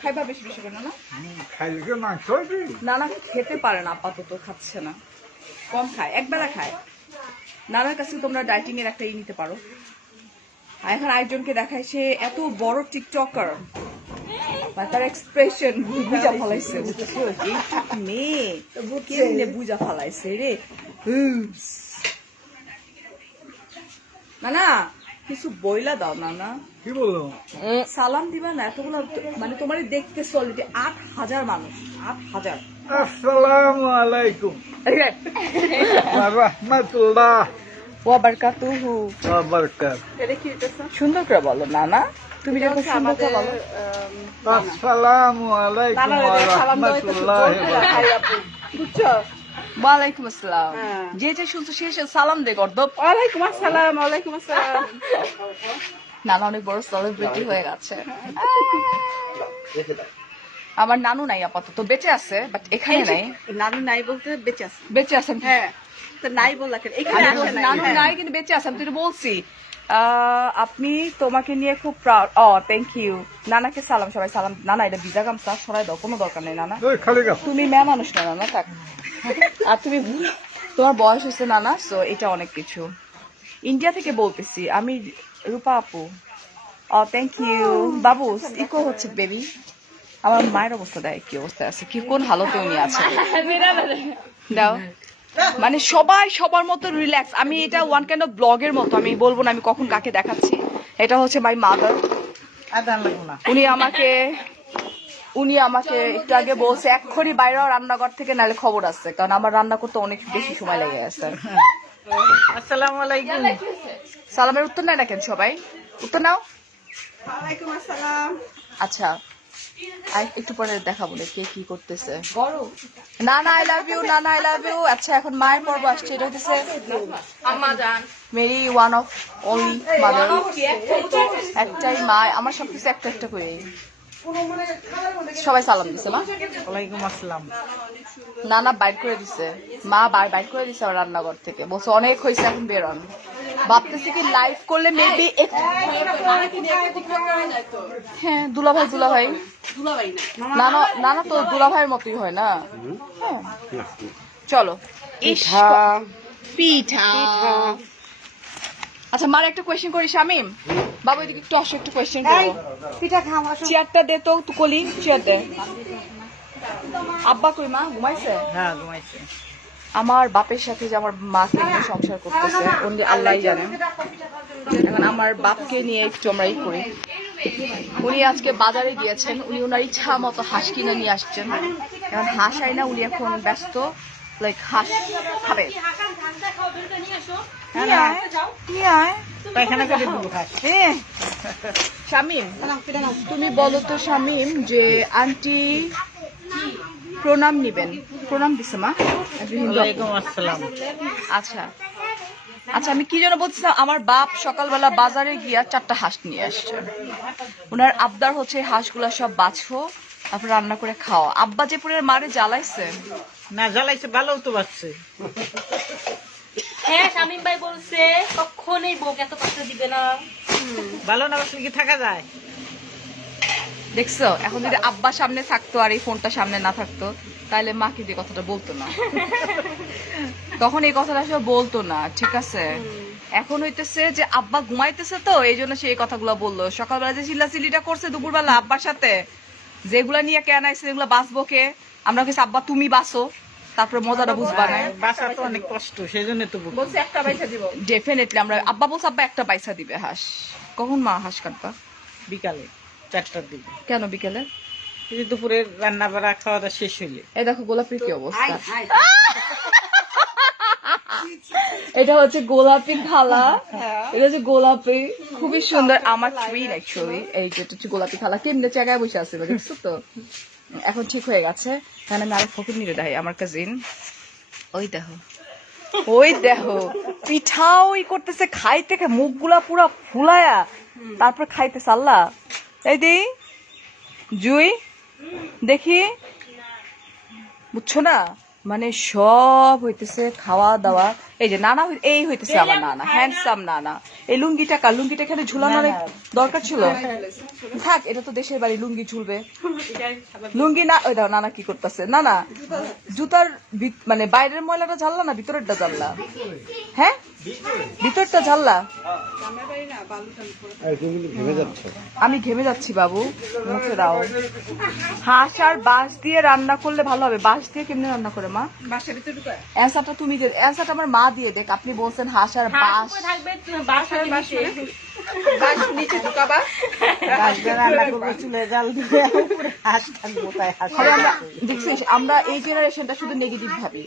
খাইবা বেশি বেশি করে না খাইলে কি মাংস হবে? নানা খেতে পারে না আপাতত খাচ্ছে না কম খায় একবেলা খায় নানার কাছে তোমরা ডাইটিং এর একটা নিতে পারো আর এখন আরেকজনকে দেখায় সে এত বড় টিকটকার মানে তার এক্সপ্রেশন বুঝা ফলাইছে মেয়ে কেমনে বুঝা ফলাইছে রে নানা কিছু বইলা দাও নানা কি বললো সালাম দিবা না এতগুলো মানে তোমার দেখতেছো অলরেডি 8,000 মানুষ 8,000 আসসালামু আলাইকুম ওয়া রাহমাতুল্লাহ ওয়া বারাকাতুহু ওয়া বারাকাত এটা কি হইতেছে সুন্দর করে বলো নানা তুমি যখন সুন্দর করে বলো আসসালামু আলাইকুম ওয়া রাহমাতুল্লাহ বুঝছো ওয়ালাইকুম আসসালাম যে যে শুনছো সে সালাম দে গর্দব ওয়ালাইকুম আসসালাম ওয়ালাইকুম আসসালাম নানা অনেক বড় সেলিব্রিটি হয়ে গেছে আমার নানু নাই আপাতত বেঁচে আছে বাট এখানে নাই নানু নাই বলতে বেঁচে আছে বেঁচে আছে হ্যাঁ তো নাই বললা কেন এখানে আসে নাই নানু নাই কিন্তু বেঁচে আছে আমি তো বলছি আপনি তোমাকে নিয়ে খুব প্রাউড থ্যাংক ইউ নানাকে সালাম সবাই সালাম নানা এটা ভিজা গামছা সরাই দাও কোনো দরকার নেই নানা খালি গা তুমি মেয়ে মানুষ না নানা থাক আর তুমি তোমার বয়স হয়েছে নানা সো এটা অনেক কিছু ইন্ডিয়া থেকে বলতেছি আমি রূপা আপু থ্যাংক ইউ বাবু ইকো হচ্ছে বেবি আমার মায়ের অবস্থা দেয় কি অবস্থা আছে কি কোন হালতে উনি আছে দাও মানে সবাই সবার মতো রিল্যাক্স আমি এটা ওয়ান কাইন্ড অফ ব্লগের মতো আমি বলবো না আমি কখন কাকে দেখাচ্ছি এটা হচ্ছে মাই মাদার উনি আমাকে একটু আগে বলছে এক্ষুনি বাইরেও রান্নাঘর থেকে নাহলে খবর আছে কারণ আমার রান্না করতে অনেক বেশি সময় লেগে গেছে আসসালামু আলাইকুম সালামের উত্তর নেয় না কেন সবাই উত্তর নাও ওয়ালাইকুম আসসালাম আচ্ছা একটু পরে দেখাবো কে কি করতেছে নানা আই লাভ ইউ নানা আই লাভ ইউ আচ্ছা এখন মায়ের পর্ব আসছে এটা হচ্ছে আম্মা জান মেরি ওয়ান অফ অনলি মাদার একটাই মা আমার সবকিছু একটা একটা করে সবাই সালাম দিছে মা ওয়ালাইকুম আসসালাম নানা বাইর করে দিছে মা বাইর করে দিছে আমার রান্নাঘর থেকে বলছে অনেক হয়েছে এখন বেরোন ভাবতেছি কি লাইভ করলে মেবি হ্যাঁ দুলাভাই না তো দুলাভাইয়ের মতোই হয় না হ্যাঁ চলো পিঠা আচ্ছা মার একটা কোয়েশ্চেন করি শামিম বাবা এদিকে একটু আসো একটা কোয়েশ্চেন করবো পিঠা খাওয়া চেয়ারটা দে তো কলি চেয়ার দে আব্বা কই মা ঘুমাইছে হ্যাঁ ঘুমাইছে আমার বাপের সাথে যে আমার মা কেমন সংসার করতেছে উনি আল্লাহই জানে এখন আমার বাপকে নিয়ে একটু আমরা ই করি উনি আজকে বাজারে গিয়েছেন উনি ওনার ইচ্ছা মতো হাঁস কিনে নিয়ে আসছেন এখন হাঁস আই না উনি এখন ব্যস্ত লাইক হাঁস খাবে পায়খানা করে দেবো খাস শামিম তুমি বলো তো শামিম যে আন্টি প্রণাম নিবেন প্রণাম দিছে মা ওয়ালাইকুম আসসালাম আচ্ছা আচ্ছা আমি কি যেন বলছিলাম আমার বাপ সকালবেলা বাজারে গিয়া 4টা হাঁস নিয়ে আসছে ওনার আবদার হচ্ছে হাঁসগুলা সব বাছো তারপর রান্না করে খাও আব্বা যে পুরের মারে জ্বালাইছে না জ্বালাইছে ভালো তো বাচ্চে হ্যাঁ শামিম ভাই বলছে কখনোই বউকে এত কষ্ট দিবে না। ভালো না বাসলে কি থাকা যায় দেখছো এখন যদি আব্বা সামনে থাকতো আর এই ফোনটা সামনে না থাকতো তাহলে মা কিন্তু এই কথাটা বলতো না তখন এই কথাটা সে বলতো না ঠিক আছে এখন হইতেছে যে আব্বা ঘুমাইতেছে তো এই জন্য সে এই কথাগুলো বললো সকালবেলা যে চিল্লাচিল্লিটা করছে দুপুরবেলা আব্বার সাথে যেগুলা নিয়ে কেন আইছে এগুলো বাঁচবো কে আমরা কিছু আব্বা তুমি বাঁচো তারপরে মজাটা বুঝবা না বাসা তো অনেক কষ্ট সেই জন্য তো বলছে একটা পয়সা দিব ডেফিনেটলি আমরা আব্বা বলছে আব্বা একটা পয়সা দিবে হাঁস কখন মা হাঁস কাটবা বিকালে 4টার দিকে কেন বিকেলে এই যে দুপুরে রান্না বাড়া খাওয়া দাওয়া শেষ হইলে এই দেখো গোলাপির কি অবস্থা এটা হচ্ছে গোলাপি খালা এটা হচ্ছে গোলাপি খুবই সুন্দর আমার ট্রিট অ্যাকচুয়ালি এই যেটা হচ্ছে গোলাপি খালা কেমনে জায়গায় বসে আছে দেখছো তো এখন ঠিক হয়ে গেছে কারণ আমি আরেক ফকির নিয়ে দেখাই আমার কাজিন ওই দেখো পিঠা ওই করতেছে খাইতে মুখগুলা পুরা ফুলায়া তারপর খাইতেছে আল্লাহ এই দি জুই দেখি বুঝছো না মানে সব হইতেছে খাওয়া দাওয়া এই যে নানা এই হইতেছে আমার নানা হ্যান্ডসাম নানা এই লুঙ্গিটা এখানে ঝুলানো অনেক দরকার ছিল থাক এটা তো দেশের বাড়ি লুঙ্গি ঝুলবে লুঙ্গি না ওই দাও নানা কি করতেছে না জুতার মানে বাইরের ময়লাটা ঝাললা না ভিতরেরটা ঝাললা হ্যাঁ ভিতরটা ঝাললা আমি ঘেমে যাচ্ছি বাবু মুখে দাও হাঁস আর বাঁশ দিয়ে রান্না করলে ভালো হবে বাঁশ দিয়ে কেমনে রান্না করে মা বাসার ভিতরে ঢুকা অ্যান্সারটা তুমি অ্যান্সারটা আমার মা দিয়ে দেখ আপনি বলছেন হাঁস আর বাঁশ বাস নিচে ঢুকাবা রান্না করবো চুলে জাল দিয়ে হাঁস থাকবো তাই হাঁস দেখছিস আমরা এই জেনারেশনটা শুধু নেগেটিভ ভাবি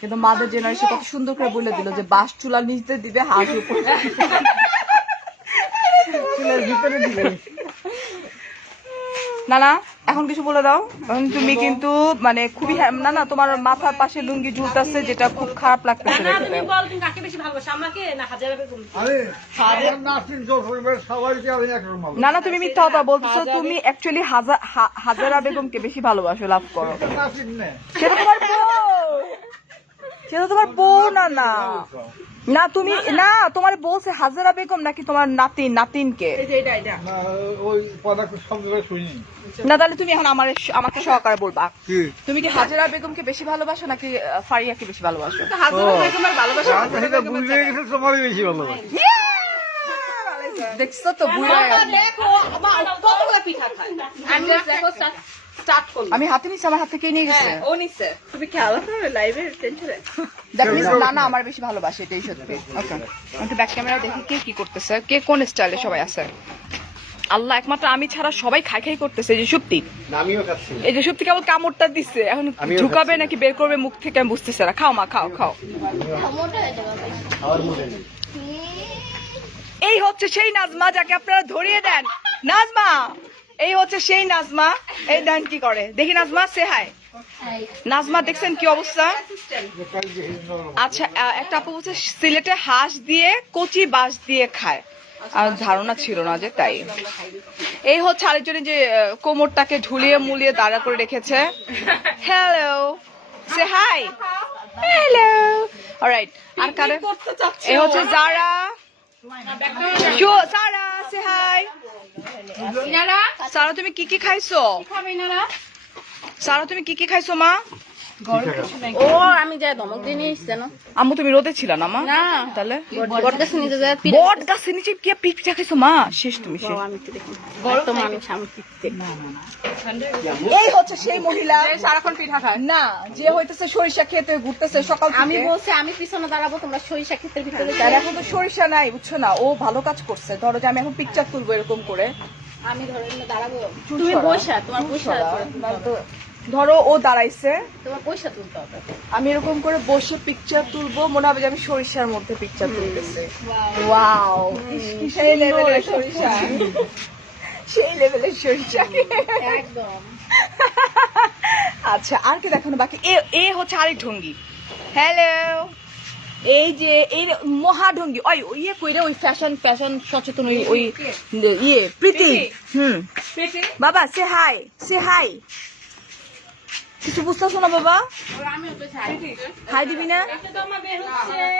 কিন্তু মাদের জেনারেশন কত সুন্দর করে বলে দিল যে বাঁশ চুলার নিচে দিবে হাঁস উপরে চুলের ভিতরে দিবে না এখন কিছু বলে দাও এখন তুমি কিন্তু মানে খুবই না তোমার মাথার পাশে লুঙ্গি ঝুলতেছে যেটা খুব খারাপ লাগতেছে না তুমি বল তুমি কাকে বেশি ভালোবাসো আমাকে না হাজার বেগম না তুমি মিথ্যা কথা বলতেছো তুমি অ্যাকচুয়ালি হাজারা বেগমকে বেশি ভালোবাসো লাভ করো সেটা তোমার বউ না তুমি না তোমার বলছে হাজারা বেগম নাকি তোমার নাতিনকে না তাহলে তুমি এখন আমাকে সহকারে বলবা তুমি কি হাজারা বেগমকে বেশি ভালোবাসো নাকি ফারিয়াকে বেশি ভালোবাসো দেখছো তো আমি হাতে নিচ্ছি আমার হাতে কে নিয়ে গেছে ও নিছে তুমি খেয়াল করো লাইভে টেনশনে না আমার বেশি ভালোবাসে এটাই সত্যি ওকে আমি ব্যাক ক্যামেরা দেখি কে কি করতেছে কে কোন স্টাইলে সবাই আছে আল্লাহ একমাত্র আমি ছাড়া সবাই খাই করতেছে এই যে সুপ্তি এই যে সুপ্তি কেবল কামড়টা দিচ্ছে এখন ঢুকাবে নাকি বের করবে মুখ থেকে আমি বুঝতেছে না খাও মা খাও এই হচ্ছে সেই নাজমা যাকে আপনারা ধরিয়ে দেন নাজমা এই হচ্ছে সেই নাজমা এই দেন কি করে দেখি নাজমা সে হাই নাজমা দেখছেন কি অবস্থা আচ্ছা একটা আপু বলছে সিলেটে হাঁস দিয়ে কচি বাঁশ দিয়ে খায় আর ধারণা ছিল না যে তাই এই হচ্ছে আরেকজনের যে কোমরটাকে ঝুলিয়ে মুলিয়ে দাঁড়া করে রেখেছে হ্যালো সে হাই হ্যালো অলরাইট আর কারে এই হচ্ছে যারা সারা সে হাই সারা তুমি কি খাইছো সারা তুমি কি খাইছো মা ও আমি যাই ধমক দিয়ে নিয়ে এসছি জানো আম্মু তুমি রোদে ছিল না মা না তাহলে বট গাছে নিতে যায় বট গাছের নিচে কি পিঠা খাইছো মা শেষ তুমি শেষ আমি তো দেখি তো মানুষ আমি পিঠতে এই হচ্ছে সেই মহিলা সারাক্ষণ পিঠা খায় না যে হইতেছে সরিষা খেতে ঘুরতেছে সকাল আমি থেকে। বলছি আমি পিছনে দাঁড়াবো তোমরা সরিষা ক্ষেতের ভিতরে তার এখন তো সরিষা নাই বুঝছো না ও ভালো কাজ করছে ধরো যে আমি এখন পিকচার তুলবো এরকম করে আমি ধরে নিয়ে দাঁড়াবো তুমি বসা তোমার বসা তো ধরো ও দাঁড়াইছে তোমার পয়সা তুলতে হবে আমি এরকম করে বসে পিকচার তুলবো মনে হবে যে আমি সরিষার মধ্যে পিকচার তুলতেছি ওয়াও সেই লেভেলের সরিষা সেই লেভেলের সরিষা একদম আচ্ছা আর কি দেখানো বাকি এ হচ্ছে আরেক ঢঙ্গি হ্যালো এই যে এই মহাঢঙ্গি ওই ইয়ে কইরে ওই ফ্যাশন সচেতন ওই ইয়ে প্রীতি বাবা সে হাই কিছু বুঝতেছো না বাবা হাই দিবি না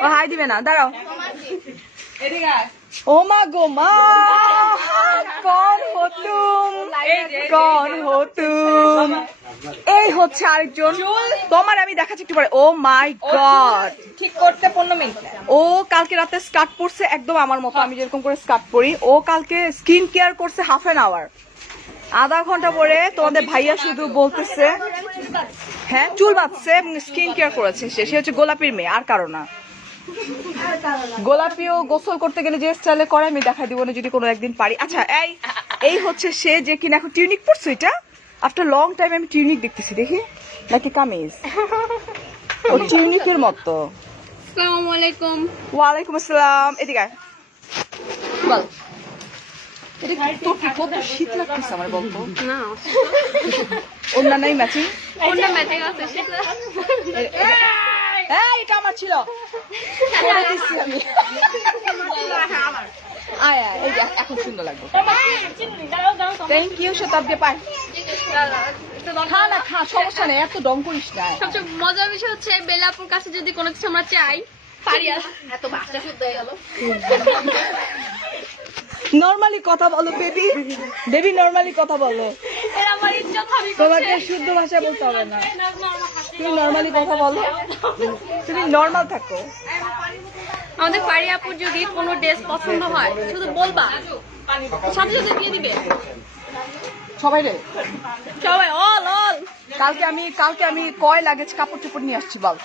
ও হাই দিবে না দাঁড়াও ও মা গো মা কন হতুম এই হচ্ছে আরেকজন তোমার আমি দেখাচ্ছি একটু পরে ও মাই গড ঠিক করতে 15 মিনিট ও কালকে রাতে স্কার্ট পরছে একদম আমার মতো আমি যেরকম করে স্কার্ট পরি ও কালকে স্কিন কেয়ার করছে হাফ অ্যান আওয়ার আধা ঘন্টা পরে তোমাদের ভাইয়া শুধু বলতেছে হ্যাঁ চুল বাঁধছে স্কিন কেয়ার করেছে সে হচ্ছে গোলাপির মেয়ে আর কারো না গোলাপিও গোসল করতে গেলে যে স্টাইলে করে আমি দেখা দিব না যদি কোনো একদিন পারি আচ্ছা এই হচ্ছে সে যে কিনা এখন টিউনিক পরছে এটা আফটার লং টাইম আমি টিউনিক দেখতেছি দেখি নাকি কামিজ ও টিউনিকের মতো আসসালামু আলাইকুম ওয়ালাইকুম আসসালাম এদিকে আয়। বল এটা তোর কি কত শীত লাগতেছে আমার বলতো না অন্য নাই ম্যাচিং কোনটা ম্যাচিং আছে সেটা এটা আমার ছিল করে দিচ্ছি আমি আয় এই যে এখন সুন্দর লাগবে থ্যাংক ইউ শতাব্দী পাই খা না খা সমস্যা নেই এত দম করিস না সবচেয়ে মজার বিষয় হচ্ছে বেলাপুর কাছে যদি কোনো কিছু আমরা চাই পারি এত ভাষা শুদ্ধ হয়ে গেল নরমালি কথা বলো বেবি নরমালি কথা বলো এর আমার ইজ্জত হাবি তোমাকে শুদ্ধ ভাষা বলতে হবে না তুমি নরমালি কথা বলো তুমি নরমাল থাকো আমাদের পারি আপুর যদি কোনো ড্রেস পছন্দ হয় শুধু বলবা সাথে সাথে দিয়ে দিবে সবাই রে সবাই অল কালকে আমি কয় লাগেজ কাপড় চোপড় নিয়ে আসছি বল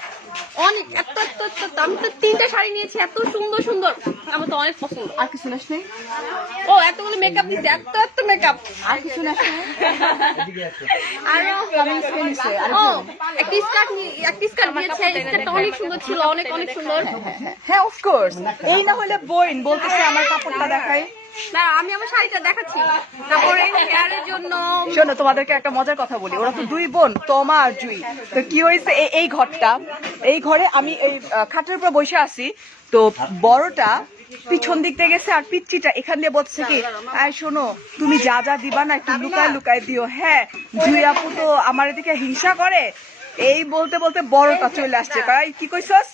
অনেক এত আমি তো 3টা শাড়ি নিয়েছি এত সুন্দর সুন্দর আমার তো অনেক পছন্দ আর কিছু নাস নেই ও এতগুলো মেকআপ দিচ্ছে এত মেকআপ আর কিছু নাস নেই আরো ও একটা স্কার্ট দিয়েছে স্কার্টটা অনেক সুন্দর ছিল অনেক সুন্দর হ্যাঁ অফকোর্স এই না হলে বোন বলতেছে আমার কাপড়টা দেখাই না আমি আমার শাড়িটা দেখাচ্ছি তারপরে হেয়ারের জন্য শোনো তোমাদেরকে একটা মজার কথা বলি ওরা তো দুই বোন তোমা আর জুই তো কি হয়েছে এই ঘরে আমি এই খাটের উপর বসে আছি তো বড়টা পিছন দিক দিয়ে গেছে আর পিচ্চিটা এখান দিয়ে বলছে কি শোনো তুমি যা দিবা না একটু লুকায় দিও হ্যাঁ জুই আপু তো আমার এদিকে হিংসা করে এই বলতে বলতে বড়টা চলে আসছে কি কইছস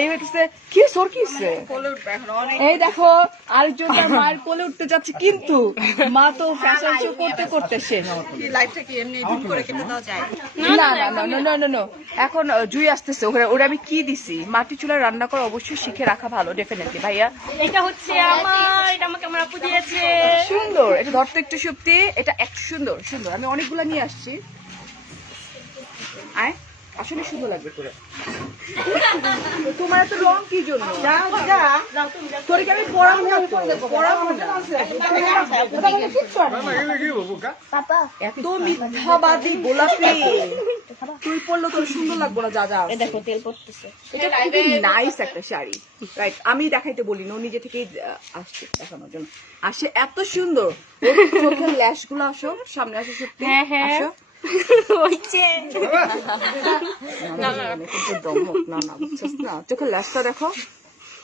এই হচ্ছে কি সর কি এই দেখো আরেকজন তার মায়ের কোলে উঠতে যাচ্ছে কিন্তু মা তো ফ্যাশন শো করতে শেষ লাইফটা কি এমনি ধুম করে কেটে দেওয়া যায় না এখন জুই আসতেছে ওরা আমি কি দিছি মাটি চুলায় রান্না করা অবশ্যই শিখে রাখা ভালো ডেফিনেটলি ভাইয়া এটা হচ্ছে আমার এটা আমাকে আমার আপু দিয়েছে সুন্দর এটা ধরতে একটু সুপ্তি এটা এক সুন্দর আমি অনেকগুলা নিয়ে আসছি আয় আসলে সুন্দর লাগবে তোরা তোমার এত রং কি জন্য তোরে কি আমি পড়াবো না এত মিথ্যাবাদী গোলাপি তুই পড়লো তোর সুন্দর লাগবো না যা দেখো তেল পড়তেছে এটা খুবই নাইস একটা শাড়ি রাইট আমি দেখাইতে বলি না ও নিজে থেকেই আসছে দেখানোর জন্য আসে এত সুন্দর চোখের ল্যাশ গুলো আসো সামনে আসো সত্যি আসো চোখের ল্যাশটা দেখো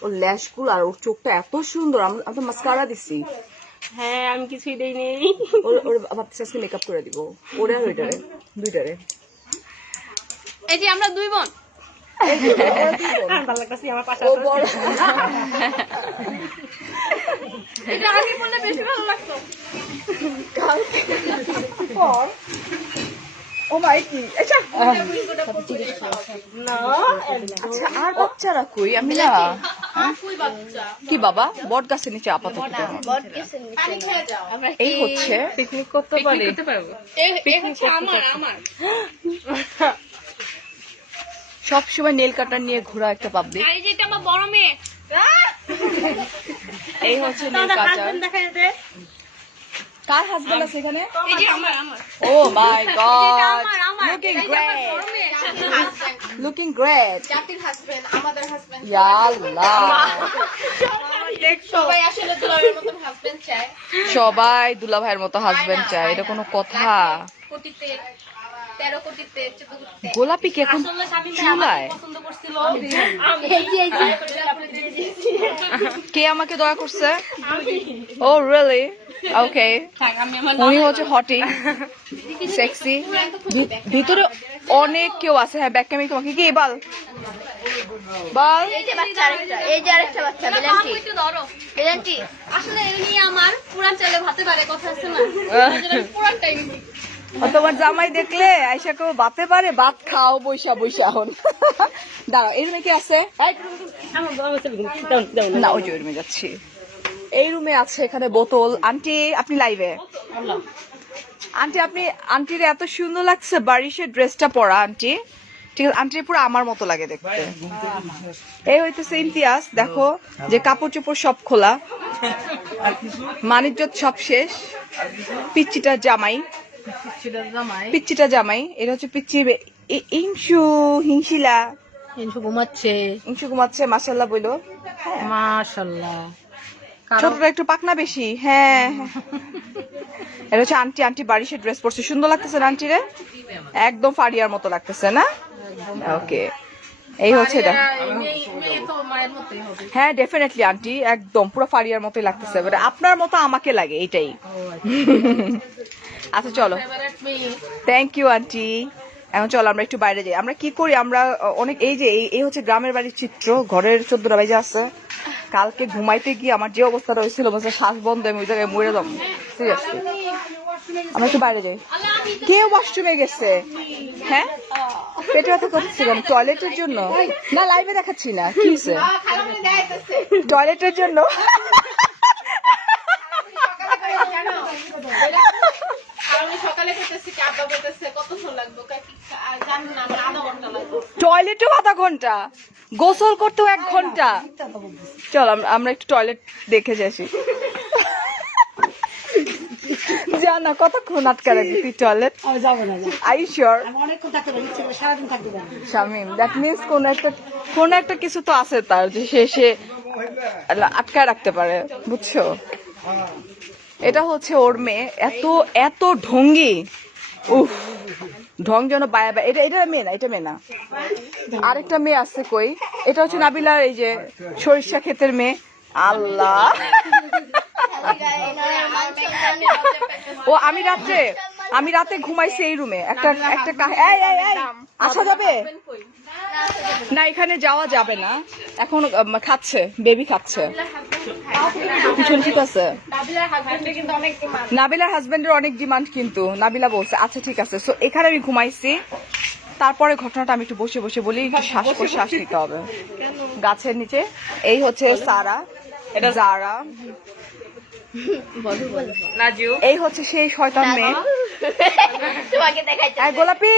ওর ল্যাশ গুলো আর ওর চোখটা এত সুন্দর আমি তো মাস্কারা দিছি হ্যাঁ আমি কিছুই দেই নেই ওর ভাবতেছি আজকে মেকআপ করে দিব ওরে আর দুইটারে এই যে আমরা দুই বোন এটা আমি বললে বেশি ভালো লাগতো পর ও মাই কি আচ্ছা আর বাচ্চারা কই আমি না কি বাবা বট গাছের নিচে আপাতত এই হচ্ছে পিকনিক করতে পারি। সব সময় নেল কাটার নিয়ে ঘোরা একটা পাবলিক। আমার বড় মেয়ে এই হচ্ছে নেল কাটার। কার হাজবেন্ড আছে এখানে? Oh my God, looking great, looking great. জাতির হাজবেন্ড, আমাদের হাজবেন্ড, ইয়া আল্লাহ, সবাই আসলে দুলাভাইয়ের মতন হাজবেন্ড চায়। সবাই দুলাভাইয়ের মতো হাজবেন্ড চায়, এটা কোনো কথা? কোটিতে 13 কোটিতে 14 কোটিতে গোলাপি কি এখন চুলায়? পছন্দ করছিল কে আমাকে দয়া করছে? ও রিয়েলি? ওকে, উনি হচ্ছে হটি, সেক্সি। ভিতরে অনেক কেউ আছে। হ্যাঁ, ব্যাক ক্যামেরা তোমাকে কি বল বল। এই যে আরেকটা বাচ্চা বেলান্টি একটু ধরো বেলান্টি আসলে উনি আমার পুরান চালে ভাতে পারে কথা আছে না পুরান টাইম তোমার জামাই দেখলে আইসা কেউ বাতে পারে, ভাত খাও বৈশা বৈশা। এখন দাঁড়াও, এই রুমে কি আছে? না, ওই যে রুমে যাচ্ছি। এই রুমে আছে এখানে বোতল। আন্টি আপনি লাইভে? আন্টি আপনি, আন্টির এত সুন্দর লাগছে বারিশের ড্রেসটা পরা আন্টি। ঠিক আছে, আন্টির পুরো আমার মতো লাগে দেখতে। এই হইতেছে ইমতিয়াজ, দেখো যে কাপড় চোপড় সব খোলা, মানিজ্জত সব শেষ। পিচ্চিটা জামাই, পিচ্চিটা জামাই। এটা হচ্ছে পিচ্চি ইংশু, হিংসিলা ঘুমাচ্ছে, ইংশু ঘুমাচ্ছে। মাশাল্লাহ বইলো, মাশাআল্লাহ। ছোটটা একটু পাকনা বেশি। হ্যাঁ, এটা হচ্ছে আন্টি। আন্টি বারিশের ড্রেস পরছে, সুন্দর লাগতেছে না আন্টি রে? একদম ফারিয়ার মতো লাগতেছে না? ওকে, এই হচ্ছে দেখো। মেয়ে তো মায়ের মতোই হবে। হ্যাঁ ডেফিনেটলি আন্টি, একদম পুরো ফারিয়ার মতোই লাগতেছে। এবারে আপনার মতো আমাকে লাগে, এইটাই। আচ্ছা চলো, থ্যাংক ইউ আন্টি। এখন চলো আমরা একটু বাইরে যাই। আমরা কি করি, আমরা অনেক, এই যে এই হচ্ছে গ্রামের বাড়ির চিত্র। ঘরের 14টা বাজে আছে। কালকে ঘুমাইতে গিয়ে আমার যে অবস্থাটা হয়েছিল, বলছে শ্বাস বন্ধ, আমি ওই জায়গায় মরে যাবো সিরিয়াসলি। আমরা একটু বাইরে যাই। কে ওয়াশরুমে গেছে? হ্যাঁ, পেটে ব্যথা করতেছিলাম টয়লেটের জন্য। না, লাইভে দেখাচ্ছি না। কি হয়েছে? টয়লেটের জন্য। সকালে করতেছি কি, আব্বা বলতেছে কতক্ষণ লাগবে, জানি না, আমার আধা ঘন্টা লাগবে। টয়লেটেও আধা ঘন্টা, গোসল করতেও 1 ঘন্টা। চল আমরা একটু টয়লেট দেখে যাচ্ছি। জানা কতক্ষণ আটকা রাখবি তুই toilet? I sure? Shamim, that means কোন একটা কিছু তো আছে তার, যে সে আটকায় রাখতে পারে, বুঝছো? এটা হচ্ছে ওর মেয়ে, এত ঢঙ্গি। উফ, ঢং যেন বায়া বায়া। এটা মেয়ে না, এটা মেয়ে না, আরেকটা মেয়ে আছে কই? এটা হচ্ছে নাবিলার এই যে সরিষা ক্ষেতের মেয়ে। আল্লাহ, ও আমি রাতে ঘুমাইছি এই রুমে। একটা আসা যাবে না? এখানে যাওয়া যাবে না এখন। খাচ্ছে, বেবি খাচ্ছে। পিছন ঠিক আছে। নাবিলার হাজবেন্ডের অনেক ডিমান্ড, কিন্তু নাবিলা বলছে আচ্ছা ঠিক আছে। সো এখানে আমি ঘুমাইছি। তারপরে ঘটনাটা আমি একটু বসে বসে বলি, শ্বাস প্রশ্বাস নিতে হবে গাছের নিচে। এই হচ্ছে সারা, এটা জারা, এই হচ্ছে সেই শয়তান মেয়ে। গোলাপি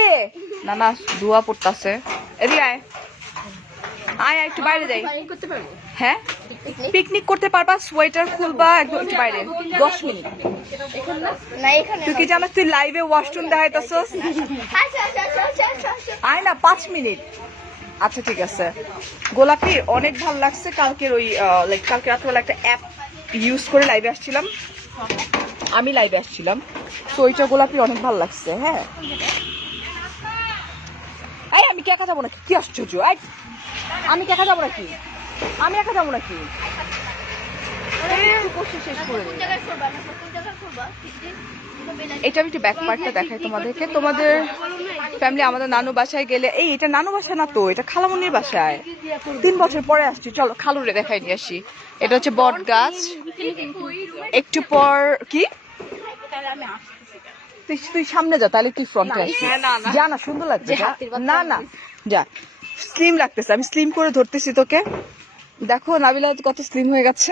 না না, ধোয়া পড়তাছে। এদিকে আয়, আয় একটু বাইরে যাই। হ্যাঁ, পিকনিক করতে পারবা, সোয়েটার খুলবা, একদম একটু বাইরে 10 মিনিট। তুই কি জানো তুই লাইভে ওয়াশরুম দেখাইতেছস? আয় না, 5 মিনিট। আচ্ছা ঠিক আছে। গোলাপি অনেক ভালো লাগছে কালকের ওই কালকে রাত্রেবেলা একটা অ্যাপ ইউজ করে লাইভে আসছিলাম, আমি লাইভে আসছিলাম। তো ওইটা গোলাপির অনেক ভালো লাগছে। হ্যাঁ, আমি কি একা যাবো নাকি? কি আশ্চর্য! আমি কি একা যাবো নাকি? আমি একা যাবো নাকি? শেষ করে এটা আমি একটু ব্যাক পার্টটা দেখাই তোমাদেরকে। তোমাদের ফ্যামিলি আমাদের নানু বাসায় গেলে, এটা নানু বাসায় না তো, এটা খালামুনির বাসায়। 3 বছর পরে আসছি। চলো খালুরে দেখাই নিয়ে আসি। এটা হচ্ছে বট গাছ। একটু পর কি তুই সামনে যা, তাহলে তুই ফ্রন্টে আসবি। যা না, সুন্দর লাগছে। না না, যা, স্লিম লাগতেছে, আমি স্লিম করে ধরতেছি তোকে। দেখো নাবিলা কত স্লিম হয়ে গেছে।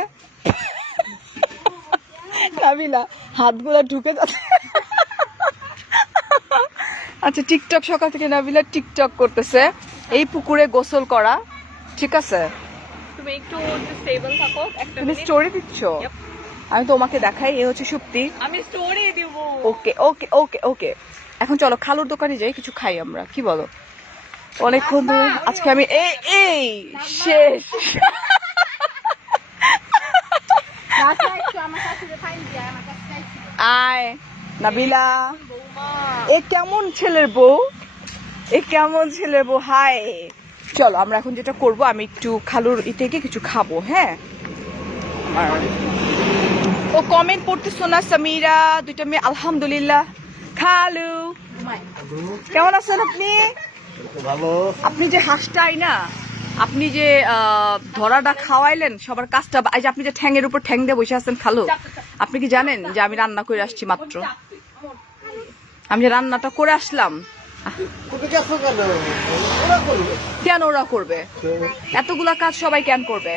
নাবিলা হাতগুলা ঢুকে যাচ্ছে। আচ্ছা, টিকটক সকাল থেকে নাবিলা টিকটক করতেছে, এই পুকুরে গোসল করা, ঠিক আছে? তুমি একটু স্টেবল থাকো, একটা তুমি স্টোরি দিচ্ছ, আমি তোমাকে দেখাই। এ হচ্ছে সুপ্তি। আমি স্টোরি দিব। ওকে ওকে ওকে ওকে, এখন চলো খালুর দোকানে যাই, কিছু খাই আমরা, কি বলো? অনেকক্ষণ ধরে আজকে আমি এই শেষ। আয় নাবিলা, এ কেমন ছেলের বউ, এ কেমন ছেলের বউ। হাই, চলো আমরা এখন যেটা করব, আমি একটু খালুর থেকে কিছু খাবো। হ্যাঁ, ও কমেন্ট পড়তেছো না সামিরা, দুইটা মেয়ে আলহামদুলিল্লাহ। খালু কেমন আছেন আপনি? ভালো। আপনি যে হাঁসটাই না, আপনি যে ধরাটা খাওয়াইলেন সবার কাজটা, এই যে আপনি যে ঠ্যাংয়ের উপর ঠ্যাং দিয়ে বসে আছেন খালু, আপনি কি জানেন যে আমি রান্না করে আসছি মাত্র? আমি যে রান্নাটা করে আসলাম। কেন ওরা করবে? এতগুলা কাজ সবাই কেন করবে?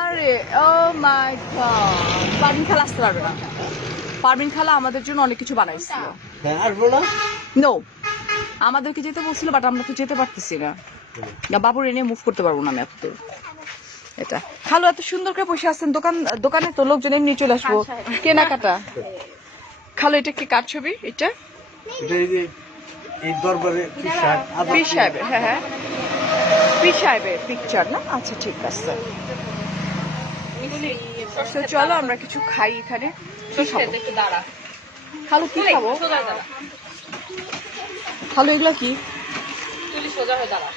আরে ও মাই গড, পারভিন খালা আসতে পারবে না। পারভিন খালা আমাদের জন্য অনেক কিছু বানাইছিল। নো, আমাদেরকে যেতে বলছিল, বাট আমরা তো যেতে পারতেছি না। বাবুর এনে মুভ করতে পারবো না আমি এত দূর। এটা খালু এত সুন্দর করে বসে আছেন, দোকানে তো লোকজন এমনি চলে আসবো কেনাকাটা। খালু এটা কি কার ছবি? এটা পীর সাহেবের। হ্যাঁ হ্যাঁ, পীর সাহেবের পিকচার না? আচ্ছা ঠিক আছে, চলো আমরা কিছু খাই এখানে। একটু দাঁড়া। খালু কি খাবো? খালু এগুলো কি? তুলি সোজা হয়ে দাঁড়া।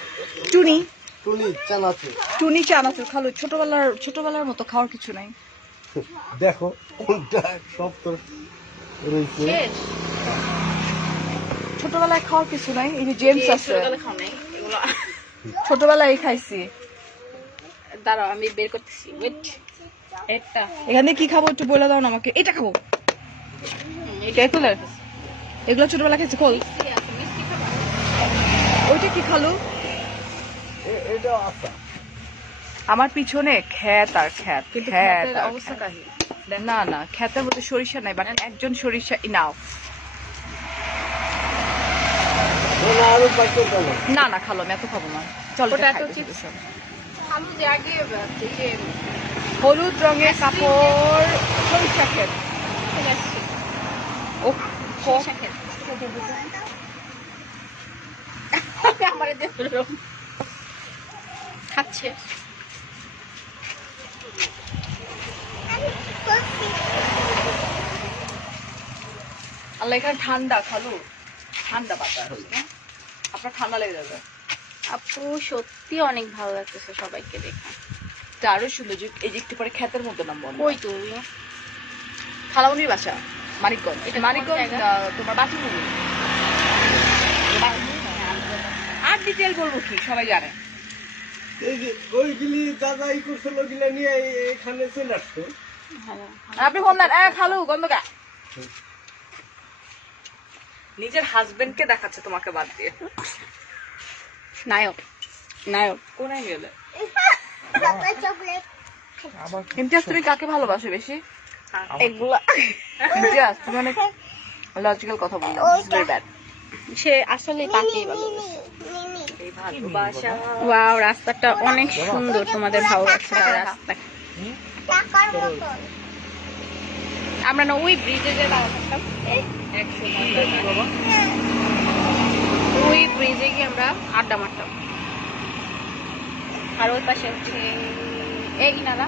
টুনি টুনি চানাচুর। খালু ছোটবেলার মতো খাওয়ার কিছু নাই। দেখো কোনটা সব তো রয়েছে, ছোটবেলায় খাওয়ার কিছু নাই। এই যে জেমস আছে, খাও নাই এগুলো। ছোটবেলায় খাইছি। দাঁড়াও আমি বের করতেছি, ওয়েট। এটা এখানে কি খাবো একটু বলে দাও না আমাকে। এটা খাবো, এগুলো ছোটবেলা খেয়েছি। খোল, ওইটা কি খালু? এটা আচ্ছা। আমার পিছনে ক্ষেত আর ক্ষেত, ক্ষেত আর অবস্থা কাহি। না না, ক্ষেতের মধ্যে সরিষা নাই, বাট একজন সরিষা ইনাফ। না না খালো, আমি এত খাবো না। চলো আলু যে আগে যে হলুদ রঙের কাপড়, সরিষা ক্ষেত। ও আমারে দেখো খাচ্ছে। আল্লাহ, এখানে ঠান্ডা খালু, ঠান্ডা বাতাস, আপনার ঠান্ডা লেগে যাবে। আপু সত্যি অনেক ভালো লাগতেছে সবাইকে দেখে। এটা আরো সুন্দর। এই যে একটু পরে ক্ষেতের মধ্যে নামবো। কই তুমি? খালামনির বাসা মানিকগঞ্জ। এটা মানিকগঞ্জ তোমার বাটিমুড়ি। আর ডিটেল বলবো কি, সবাই জানে। এই যে ওইগুলি দাদা ই করছিল, ওইগুলা নিয়ে এখানে চলে আসতো। আপনি ফোন দেন। খালু গন্ধকা নিজের হাজবেন্ডকে দেখাচ্ছে তোমাকে বাদ দিয়ে। নায়ক নায়ক কোনায় গেলে ইমতিয়াজ, তুমি কাকে ভালোবাসো বেশি? এগুলা ইমতিয়াজ, তুমি অনেক লজিক্যাল কথা বললে। সে আসলে তাকেই ভালোবাসে। এই ভালোবাসা। ওয়াও, রাস্তাটা অনেক সুন্দর। তোমাদের ভালো লাগছে রাস্তা? আমরা না ওই ব্রিজে যে দাঁড়াতাম, ওই ব্রিজে গিয়ে আমরা আড্ডা মারতাম। আর ওই পাশে হচ্ছে এই নালা,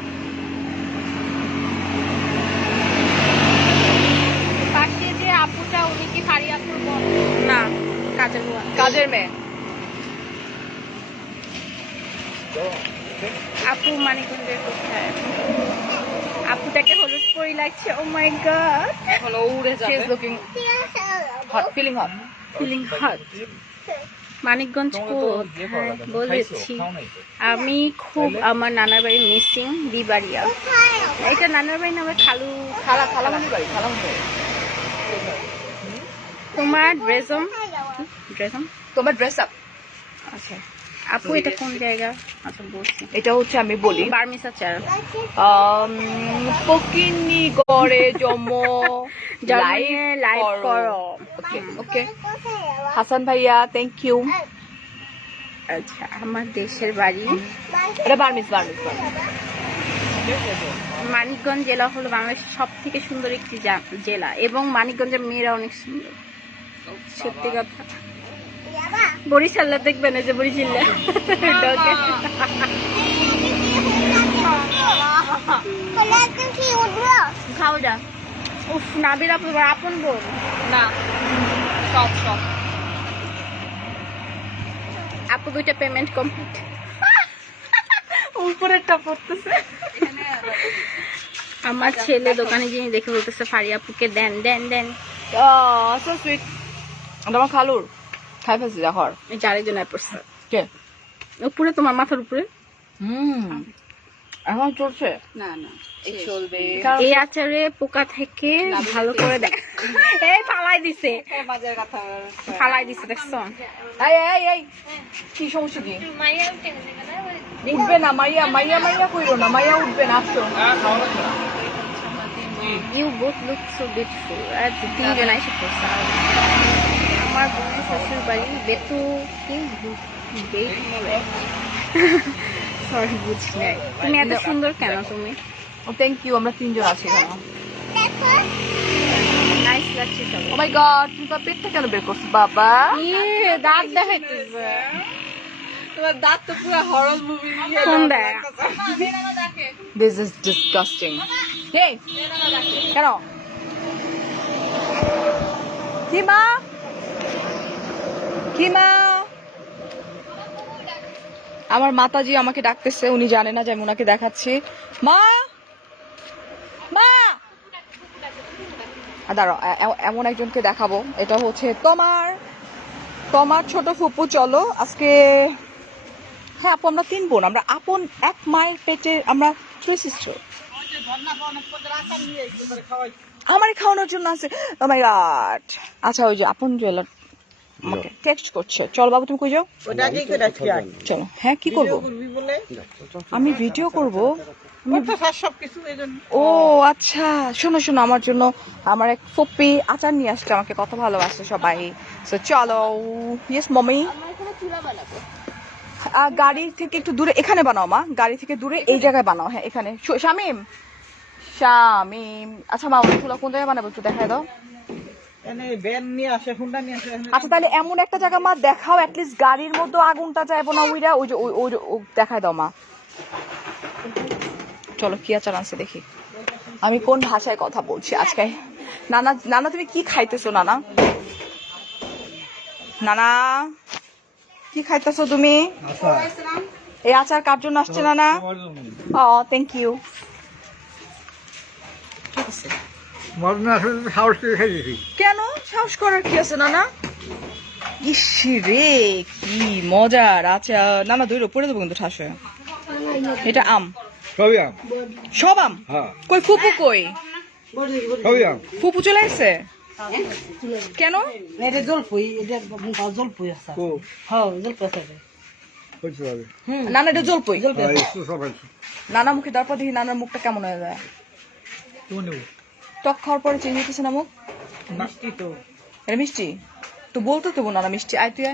পাশে যে আপুটা, উনি কি ফারিয়াপুর না কাজের মেয়ে। আপু মানিকগঞ্জের কোথায়? আপুটাকে হলুদ পরি লাগছে। ও মাই গড, এখন ও উড়ে যাবে। She is looking hot, feeling hot. Feeling hot. Manikganj বলেছি আমি খুব আমার নানার বাড়ি মিসিং বিবাড়িয়া। এটা নানার বাড়ি নামে খালামণির বাড়ি। তোমার ড্রেসম তোমার ড্রেস আপ আচ্ছা আপু এটা কোন জায়গা? আচ্ছা বলছি এটা হচ্ছে আমি বলি বার্মিসা চার ফকিন্নিগড়ে লাইভ করো। ওকে হাসান ভাইয়া থ্যাংক ইউ। আচ্ছা আমার দেশের বাড়ি এটা বার্মিস মানিকগঞ্জ জেলা হলো বাংলাদেশের সব থেকে সুন্দর একটি জেলা এবং মানিকগঞ্জের মেয়েরা অনেক সুন্দর। সত্যি কথা বরিশালে দেখবেন এই যে বরিশালে খাওয়া উফ নাবির আপন বোন না সব আপু দুইটা পেমেন্ট কমপ্লিট উপরেরটা পড়তেছে। আমার ছেলে দোকানে যিনি দেখে বলতেছে ফারি আপুকে দেন দেন দেন। সো সুইট আমার খালুর খাই ফেলছি দেখর এই যে আরেকজন পড়ছে কে উপরে তোমার মাথার উপরে এখন চলছে না না চলবে এই আচারে পোকা থেকে ভালো করে দেখ এই ফালাই দিছে বাজার কথা ফালাই দিছে দেখছো? এই কি সমস্যা কি উঠবে না মাইয়া কইরো না মাইয়া উঠবে না আসো you both look so beautiful. আর তিনজন আইসে পড়ছে। আমার বোনের শ্বশুর বাড়ি বেতু কি সরি বুঝি নাই। তুমি এত সুন্দর কেন তুমি? থ্যাংক ইউ আমরা তিনজন আছি এখানে। নাইস লাগছে সব। ও মাই গড তুমি তো পেটটা কেন বের করছো বাবা? দাঁত দেখাইতেছে। তোমার দাঁত তো পুরো হরর মুভি কোন দেয়? This is disgusting. এই কেন কিমা আমার মাতাজি আমাকে ডাকতেছে, উনি জানে না যে আমি ওনাকে দেখাচ্ছি। মা দাঁড়াও এমন একজনকে দেখাবো। এটা হচ্ছে তোমার ছোট ফুপু। চলো আজকে হ্যাঁ আপু আমরা 3 বোন, আমরা আপন এক মায়ের পেটে, আমরা 3 সিস্টার। আমার খাওয়ানোর জন্য আছে। ও মাই গড। আচ্ছা ওই যে আপন জুয়েলার আমাকে টেক্সট করছে। চল বাবু তুমি কই যাও? চলো। হ্যাঁ কি করবো? আমি ভিডিও করবো। ও আচ্ছা শোনো আমার জন্য আমার এক ফুপ্পি আচার নিয়ে আসছে, আমাকে কত ভালোবাসে সবাই। সো চলো। Yes mommy. গাড়ি থেকে একটু দূরে এখানে বানাও মা, গাড়ি থেকে দূরে এই জায়গায় বানাও। হ্যাঁ এখানে। শামিম আচ্ছা মা ওগুলো কোন জায়গায় বানাবো একটু দেখাই দাও। আচ্ছা তাহলে এমন একটা জায়গা মা দেখাও অ্যাটলিস্ট গাড়ির মধ্যে আগুনটা যাইবো না উইরা। ওই যে ওই দেখাই দাও মা। চলো কি আচার আনছে দেখি। আমি কোন ভাষায় কথা বলছি আজকে। নানা তুমি কি খাইতেছো? নানা কি খাইতেছো তুমি? এই আচার কার জন্য আসছে নানা? Thank you. কেন সাহস করার কি আছে নানা? ইসি রে কি মজার আচার। নানা দূরে পড়ে দেবো কিন্তু ঠাস হয়ে। এটা আম সব আম। কই ফুপু কই? ফুপু চলে আসছে কেন? নানা এটা জলপই। নানা মুখে তারপর দেখি নানার মুখটা কেমন হয়ে যায়। টক খাওয়ার পরে চেঞ্জ হইতেছে না মুখ। এটা মিষ্টি তো বলতে দেবো নানা মিষ্টি। আয় তুই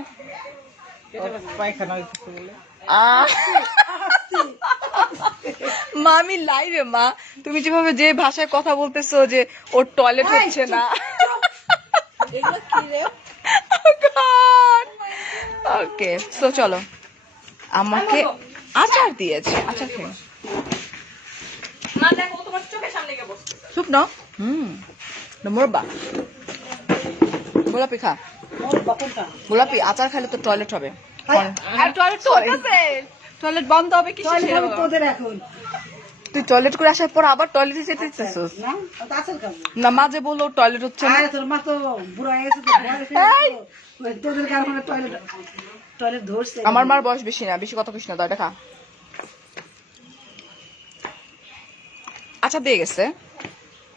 মা আমি লাইভে মা, তুমি যেভাবে যে ভাষায় কথা বলতেছো যে ওর টয়লেট হচ্ছে না। ওকে তো চলো আমাকে আচার দিয়েছে। আচার খেয়ে চুপ না। মোরবা গোলাপি খা। গোলাপি আচার খাইলে তো টয়লেট হবে। টয়লেট বন্ধ হবে কি? তুই টয়লেট করে আসার পর আবার টয়লেটে যেতে চাইছিস না? মাঝে বললো টয়লেট হচ্ছে না। তোর মা তো বুড়া হয়ে গেছে তোদের কারণে টয়লেট ধরছে। আমার মার বয়স বেশি না, বেশি কথা কইস না, দয়টা খা। আচ্ছা দিয়ে গেছে,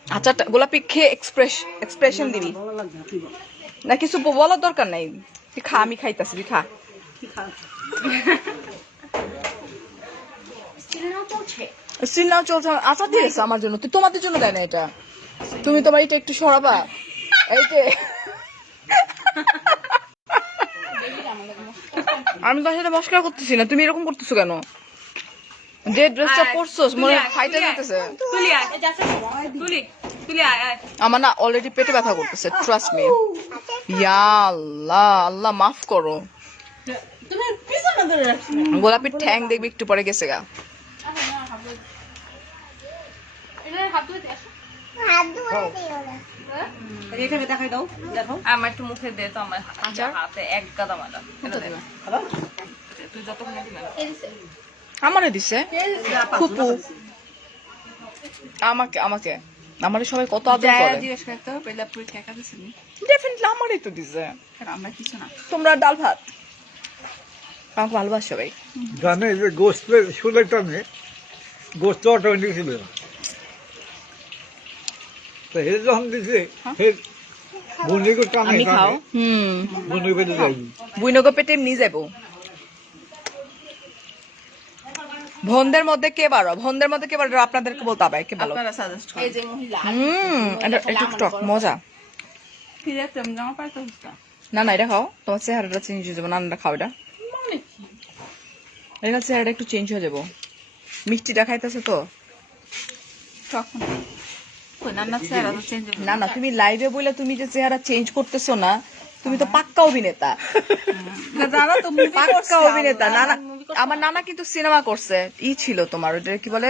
আচ্ছা গোলাপি খেয়ে এক্সপ্রেশন দিবি না, কিছু বলার দরকার নাই। তুই খা, আমি খাইতাছি, তুই খা। সিনেমাও চলছে, আচ্ছা দিয়ে গেছে আমার জন্য, তুই তোমাদের জন্য দেয় না এটা। তুমি তোমার এটা একটু সরাবা, এই যে আমি তোর সাথে মস্করা করতেছি না, তুমি এরকম করতেছো কেন? যে ড্রেসটা পরছোস মনে ফাইটে যেতেছে। আমার না অলরেডি পেটে ব্যথা করতেছে, ট্রাস্ট মি। ইয়া আল্লাহ, আল্লাহ মাফ করো। গোলাপির ঠ্যাং দেখবি একটু পরে গেছে গা। দেখাই দাও, দেখো আমার একটু মুখে দে তো, আমার হাতে এক গাদা মালা। তুই যতক্ষণ আমারে দিছে ফুপু, আমাকে আমাকে আমারে সবাই কত আদর করে। ডেফিনেটলি আমারই তো দিছে, তোমরা ডাল ভাত আমাকে ভালোবাসো সবাই। জানে যে গোস্ত শুলে টানে গোস্ত অটোমেটিক ছিল না, তো হে যখন দিছে হে বন্ধুকে টানে, আমি খাও বন্ধু পেটে যাইবি, বুইনগো পেটে এমনি যাবো। ভনদের মধ্যে কে বারো, ভনদের মধ্যে কে বারো আপনাদেরকে বলতে হবে, কে বলো? এই যে মহিলা একটু টক মজা। না না এটা খাও, তোমার চেহারাটা চেঞ্জ হয়ে যাবো। নানাটা খাও, এটা এটা চেহারাটা একটু চেঞ্জ হয়ে যাবো। মিষ্টিটা খাইতেছে তো। না না, তুমি লাইভে বলে তুমি যে চেহারা চেঞ্জ করতেছো না, তুমি তো পাক্কা অভিনেতা, পাক্কা অভিনেতা। নানা, আমার নানা কিন্তু সিনেমা করছে, ই ছিল তোমার ওটা কি বলে,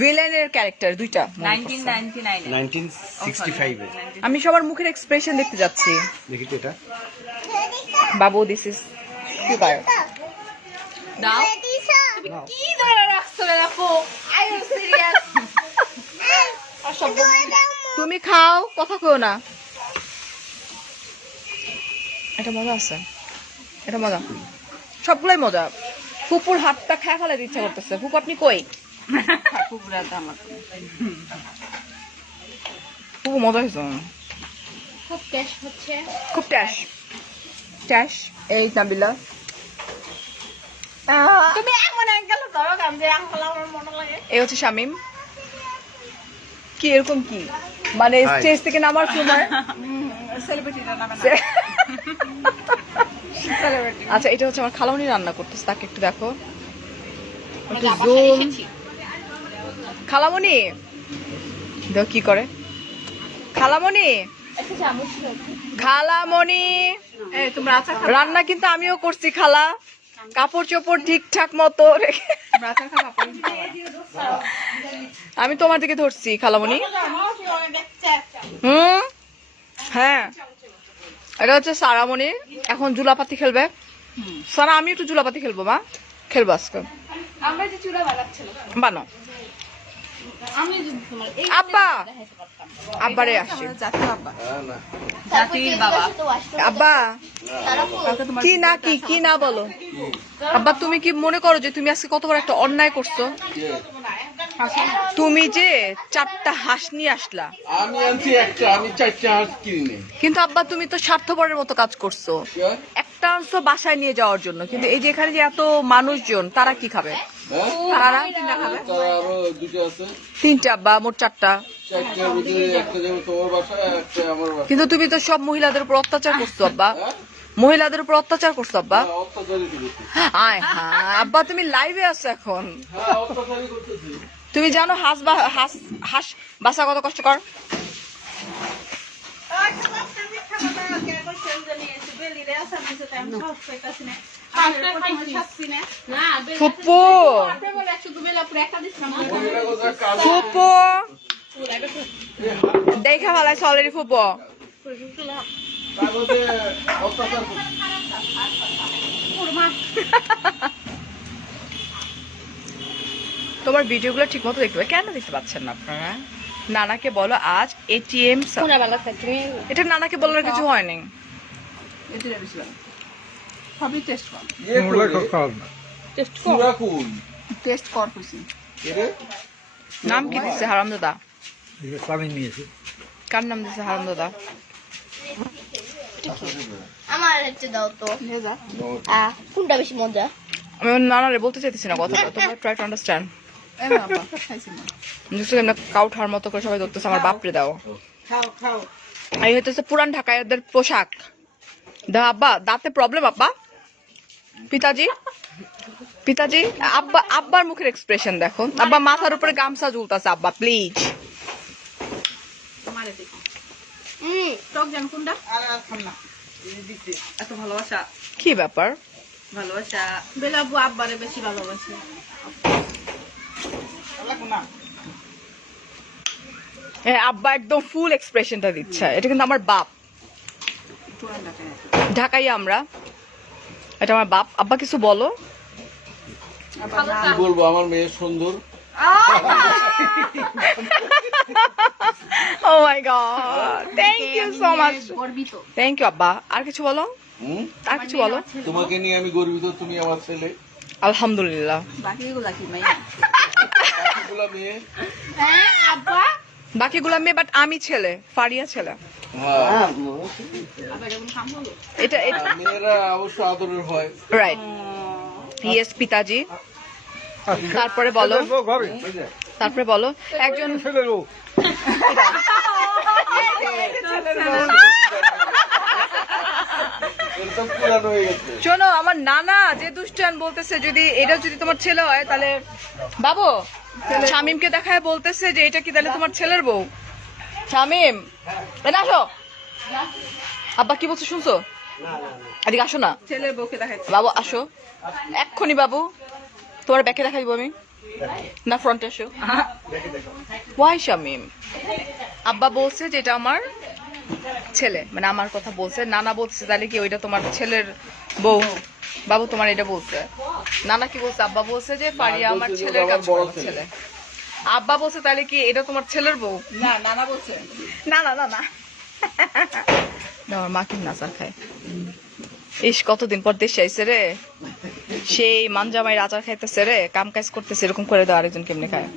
ভিলেনের ক্যারেক্টার দুইটা। 1965 এ। আমি সবার মুখের এক্সপ্রেশন দেখতে যাচ্ছি। দেখি তো এটা। বাবু দিস ইজ কি বায়ো দাও। তুমি কি ধরে রাখছো রে আপু? I am serious. তুমি খাও, কথা কইও না। এটা মজা আছে, এটা মজা, সবগুলাই মজা। ফুপুর হাতটা খেয়ে ফেলার ইচ্ছা করতেছে। ফুপু আপনি কই? ফুপু মজা হয়েছে, খুব টেস্ট হচ্ছে, খুব ট্যাশ ট্যাশ। এই নাবিলা তুমি এমন অ্যাঙ্গেল ধরো কাম যে আঙ্কেল আমার মনে লাগে। এই হচ্ছে শামিম। কি এরকম কি মানে স্টেজ থেকে নামার সময় আচ্ছা, এটা হচ্ছে আমার খালামণি রান্না করতেছে, তাকে একটু দেখো, একটু জুম। খালামণি দেখো কি করে, খালামণি খালামণি রান্না কিন্তু আমিও করছি খালা, কাপড় চোপড় ঠিকঠাক মতো রেখে। আমি তোমার দিকে ধরছি খালামণি। হ্যাঁ, এটা হচ্ছে সারামণি, এখন জুলাপাতি খেলবে। সারা আমি একটু জুলাপাতি খেলবো, মা খেলবো আজকে। আমরা যে চূড়া বানাচ্ছিলাম, বানো আমি তোমার এই আব্বা, আব্বারে আসছি। জাতির বাবা আব্বা কি না কি কি না বলো। আব্বা তুমি কি মনে করো যে তুমি আজকে কত বড় একটা অন্যায় করছো? তুমি যে 4টা হাঁস নিয়ে আসলা, আমি আনছি একটা, আমি 4টা হাঁস কিনে। কিন্তু আব্বা তুমি তো স্বার্থপরের মতো কাজ করছো। একটা অংশ বাসায় নিয়ে যাওয়ার জন্য, কিন্তু এই যে এখানে যে এত মানুষজন, তারা কি খাবে? তারা খাবে 3টা আব্বা, মোট 4টা। কিন্তু তুমি তো সব মহিলাদের উপর অত্যাচার করছো আব্বা, মহিলাদের উপর অত্যাচার করছো আব্বা। আয় হ্যাঁ আব্বা, তুমি লাইভে আছো এখন, তুমি জানো হাঁস বাসা কত কষ্টকর? ফুপু ফুপু দেখা ভালাইছে অলরেডি ফুপু। তোমার ভিডিওগুলো ঠিক মতো দেখতে পাবে, কেন দেখতে পাচ্ছেন না আপনারা? নানাকে বলো আজ এটিএম। এটা নানাকে বলার কিছু হয়নি। এটা বেশি ভালো সবই টেস্ট কর টেস্ট কর খুশি নাম কি দিচ্ছে হারামদাদা? পানি নিয়েছে। কার নাম দিচ্ছে হারামদাদা? আমার হচ্ছে দাও তো কোনটা বেশি মজা? আমি আমার নানারে বলতে চাইতেছি না কথাটা, তোমরা ট্রাই টু আন্ডারস্ট্যান্ড। কাউঠার মতো করে সবাই ধরতেছে, আমার বাপরে দাও। এই হইতেছে পুরান ঢাকাইয়াদের পোশাক। দাও আব্বা, দাঁতে প্রবলেম আব্বা? পিতাজি পিতাজি আব্বা, আব্বার মুখের এক্সপ্রেশন দেখো। আব্বা মাথার উপরে গামছা ঝুলতাছে। আব্বা প্লিজ। টক জান কোনটা এত ভালোবাসা, কি ব্যাপার? ভালোবাসা। বেলাবু আব্বারে বেশি ভালোবাসে। আব্বা একদম ফুল এক্সপ্রেশনটা দিচ্ছে। এটা কিন্তু আমার বাপ, ঢাকাই আমরা, এটা আমার বাপ। আব্বা কিছু বলো। কি বলবো, আমার মেয়ে সুন্দর। Oh my god, thank you so much. Thank you আব্বা। আর কিছু বলো, আর কিছু বলো। তোমাকে নিয়ে আমি গর্বিত, তুমি আমার ছেলে। আলহামদুলিল্লাহ। বাকিগুলা কি মাইয়া? বাকিগুলা মেয়ে। হ্যাঁ আব্বা, বাকিগুলা মেয়ে, বাট আমি ছেলে, ফারিয়া ছেলে। হ্যাঁ, এটা মেয়েরা অবশ্য আদরের হয়। রাইট। ইয়েস পিতাজি। তারপরে বলো, তারপরে বলো একজন একদম পুরানো হয়ে গেছে। শোনো, আমার নানা যে দুষ্টান বলতেছে যদি এটা যদি তোমার ছেলে হয় তাহলে বাবু শামিমকে দেখায় বলতেছে যে এটা কি তাহলে তোমার ছেলের বউ। শামিম এনে আসো। আব্বা কি বলছো শুনছো? এদিকে আসো না। ছেলের বউকে দেখাচ্ছি। বাবু আসো এক্ষুনি। বাবু তোমার ব্যাকে দেখা দিব আমি না ফ্রন্টে আসো। ওয়াই শামিম? আব্বা বলছে যে এটা আমার ছেলে, মানে আমার কথা বলছে। নানা বলছে তাহলে কি ওইটা তোমার ছেলের বউ? বাবু তোমার এটা বলছে। নানা কি বলছে? আব্বা বলছে যে ফারিয়া আমার ছেলের কাছে বড় ছেলে। আব্বা বলছে তাহলে কি এটা তোমার ছেলের বউ? না, নানা বলছে। না না না না, আমার মা কি নাচার খায়। ইস কতদিন পর দেশে আইসে রে, সেই মানজামাই আচার খাইতেছে রে, কাম কাজ করতেছে। এরকম করে দাও আরেকজন কেমনে খায়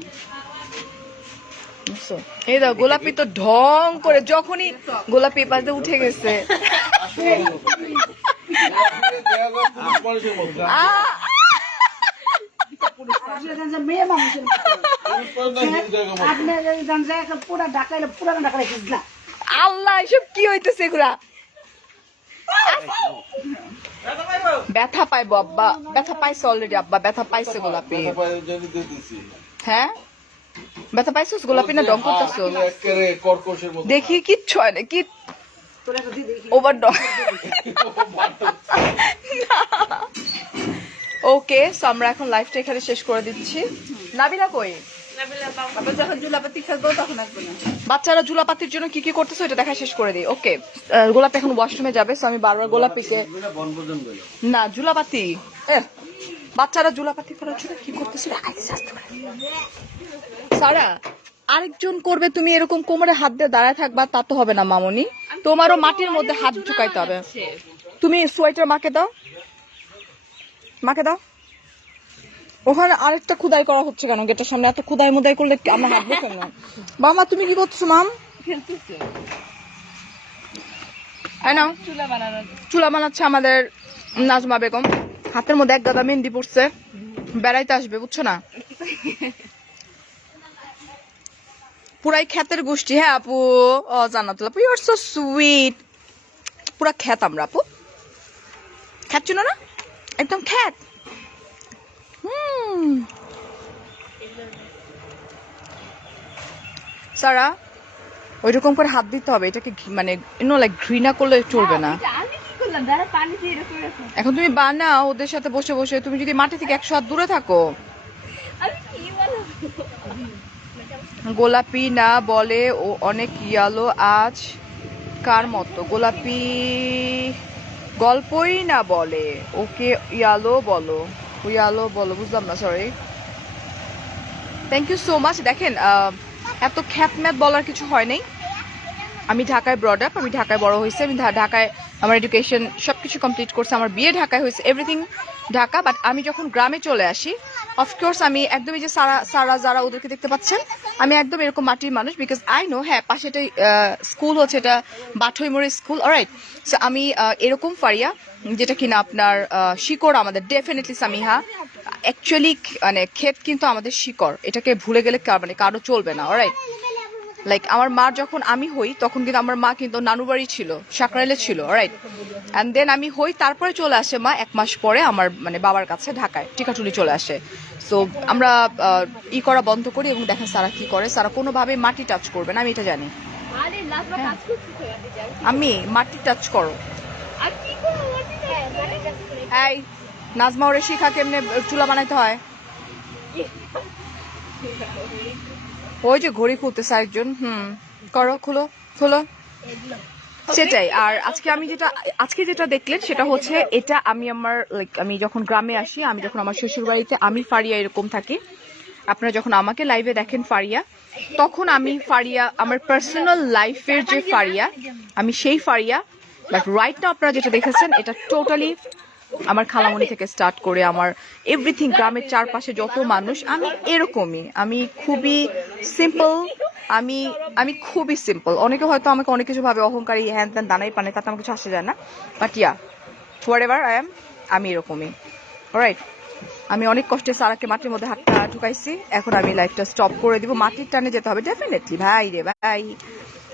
বুঝছো? এই দাও গোলাপি তো ঢং করে, যখনই গোলাপি পাশে উঠে গেছে। মেয়ে মানুষের পুরা ঢাকাইলে পুরানো ঢাকায় বুঝলা। আল্লাহ এসব কি হইতেছে এগুলা? ব্যথা পাইবো আব্বা, ব্যথা পাইছে অলরেডি আব্বা, ব্যথা পাইছে গোলাপি। হ্যাঁ ব্যথা পাইছিস গোলাপি না ডং করতেছ? দেখি কিচ্ছু হয় না, কি ওভার ডং। ওকে, সো আমরা এখন লাইভটা এখানে শেষ করে দিচ্ছি। নাবিলা কই? বাবা যখন জুলাপাতি খেলবো তখন আসবে না। বাচ্চারা জুলাপাতির জন্য কি কি করতেছে এটা দেখা শেষ করে দিই। ওকে, গোলাপ এখন ওয়াশরুমে যাবে, সো আমি বারবার গোলাপিকে না জুলাপাতি বাচ্চারা জুলাপাতি করার জন্য কি করতেছে সারা আরেকজন করবে। তুমি এরকম কোমরে হাত দিয়ে দাঁড়ায় থাকবা তা তো হবে না মামনি, তোমারও মাটির মধ্যে হাত ঢুকাইতে হবে। তুমি সোয়েটার মাকে দাও, মাকে দাও। ওখানে আরেকটা খুদাই করা হচ্ছে কেন গেটের সামনে? এত খুদাই মুদাই করলে আমরা হাঁটবো কেন? মামা তুমি কি করছো? মাম চুলা বানাচ্ছে আমাদের নাজমা বেগম। হাতের মধ্যে এক গাদা মেহেন্দি পড়ছে, বেড়াইতে আসবে বুঝছো না? পুরাই খ্যাতের গোষ্ঠী। হ্যাঁ আপু, ও জান্নাতুল আপু, ইউ আর সো সুইট। পুরা খ্যাত আমরা আপু, খ্যাত চিনো না? একদম খ্যাত। সারা ওইরকম করে হাত দিতে হবে, এটাকে মানে লাইক ঘৃণা করলে চলবে না। এখন তুমি বানাও ওদের সাথে বসে বসে, তুমি যদি মাটি থেকে 100 হাত দূরে থাকো। গোলাপি না বলে ও অনেক ইয়ালো আজ কার মতো? গোলাপি গল্পই না বলে, ওকে ইয়ালো বলো, ইয়ালো বলো। বুঝলাম না, sorry. Thank you so much. দেখেন এত খ্যাতম্যাত বলার কিছু হয় নাই। আমি ঢাকায় ব্রড আপ, আমি ঢাকায় বড় হয়েছি, আমি ঢাকায় আমার এডুকেশন সব কিছু কমপ্লিট করছে, আমার বিয়ে ঢাকায় হয়েছে, এভরিথিং ঢাকা। বাট আমি যখন গ্রামে চলে আসি, অফকোর্স আমি একদমই যে সারা যারা ওদেরকে দেখতে পাচ্ছেন, আমি একদম এরকম মাটির মানুষ। বিকজ আই নো, হ্যাঁ পাশে একটা স্কুল হচ্ছে, এটা বাঠইমোড় স্কুল, অলরাইট। সো আমি এরকম ফারিয়া যেটা কিনা আপনার শিকড় আমাদের ডেফিনেটলি সামিহা। অ্যাকচুয়ালি মানে ক্ষেত কিন্তু আমাদের শিকড়, এটাকে ভুলে গেলে মানে কারো চলবে না, অলরাইট। লাইক আমার মা যখন আমি হই তখন কিন্তু আমার মা কিন্তু নানুবাড়ি ছিল, সাকরাইলে ছিল, রাইট। অ্যান্ড দেন আমি হই, তারপরে চলে আসে মা 1 মাস পরে আমার মানে বাবার কাছে ঢাকায় টিকাটুলি চলে আসে। সো আমরা করা বন্ধ করি এবং দেখেন সারা কি করে, সারা কোনোভাবে মাটি টাচ করবে না, আমি এটা জানি। আমি মাটি টাচ করো, এই নাজমা ওরে শিখা কেমনে চুলা বানাইতে হয়। ওই যে ঘড়ি খুলতেছে আরেকজন, করো, খুলো খুলো, সেটাই। আর আজকে যেটা দেখলেন সেটা হচ্ছে, এটা আমি আমার লাইক আমি যখন গ্রামে আসি, আমি যখন আমার শ্বশুর বাড়িতে আমি ফারিয়া এরকম থাকি, আপনারা যখন আমাকে লাইভে দেখেন ফারিয়া, তখন আমি ফারিয়া আমার পার্সোনাল লাইফের যে ফারিয়া, আমি সেই ফারিয়া। বাট রাইট নাও আপনারা যেটা দেখেছেন, এটা টোটালি আমার খালামণি থেকে স্টার্ট করে আমার এভরিথিং, গ্রামের চারপাশে যত মানুষ, আমি এরকমই। আমি খুবই সিম্পল, আমি খুবই সিম্পল। অনেকে হয়তো আমাকে অনেক কিছু ভাবে অহংকারী, হ্যান ত্যান, দানাই পানে, তাতে আমার কিছু আসে যায় না। But yeah, what ever I am, আমি এরকমই, রাইট। আমি অনেক কষ্টে সারাকে মাটির মধ্যে হাতটা ঢুকাইছি, এখন আমি লাইফটা স্টপ করে দিব। মাটির টানে যেতে হবে ডেফিনেটলি, ভাই রে ভাই।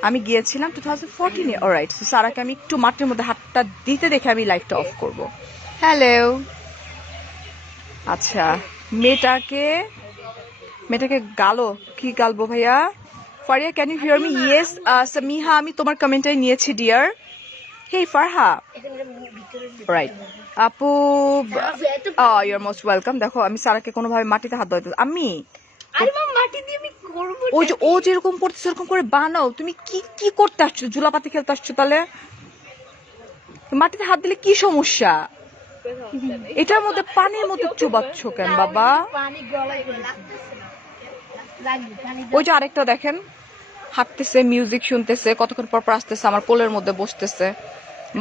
আমি গিয়েছিলাম 2014-এ, অলরাইট। সো সারাকে আমি একটু মাটির মধ্যে হাতটা দিতে দেখে আমি লাইফটা অফ করব। হ্যালো, আচ্ছা, মেয়েটাকে গালো, কি গালবো ভাইয়া? Faria, can you hear me? Yes Samiha, আমি তোমার কমেন্টটাই নিয়েছি ডিয়ার। হে ফারহা, রাইট আপু, ইউ আর মোস্ট ওয়েলকাম। দেখো আমি সারাকে কোনোভাবে মাটিতে হাত ধরতে, আমি ওই যে ও যেরকম করতেছে ওরকম করে বানাও। তুমি কি করতে আসছো? জুলাপাতি খেলতে আসছো? তাহলে মাটিতে হাত দিলে কি সমস্যা? এটার মধ্যে পানির মধ্যে চুবাচ্ছ কেন বাবা? ওই যে আরেকটা দেখেন, হাঁটতেছে, মিউজিক শুনতেছে, কতক্ষণ পর আসতেছে, আমার কোলের মধ্যে বসতেছে।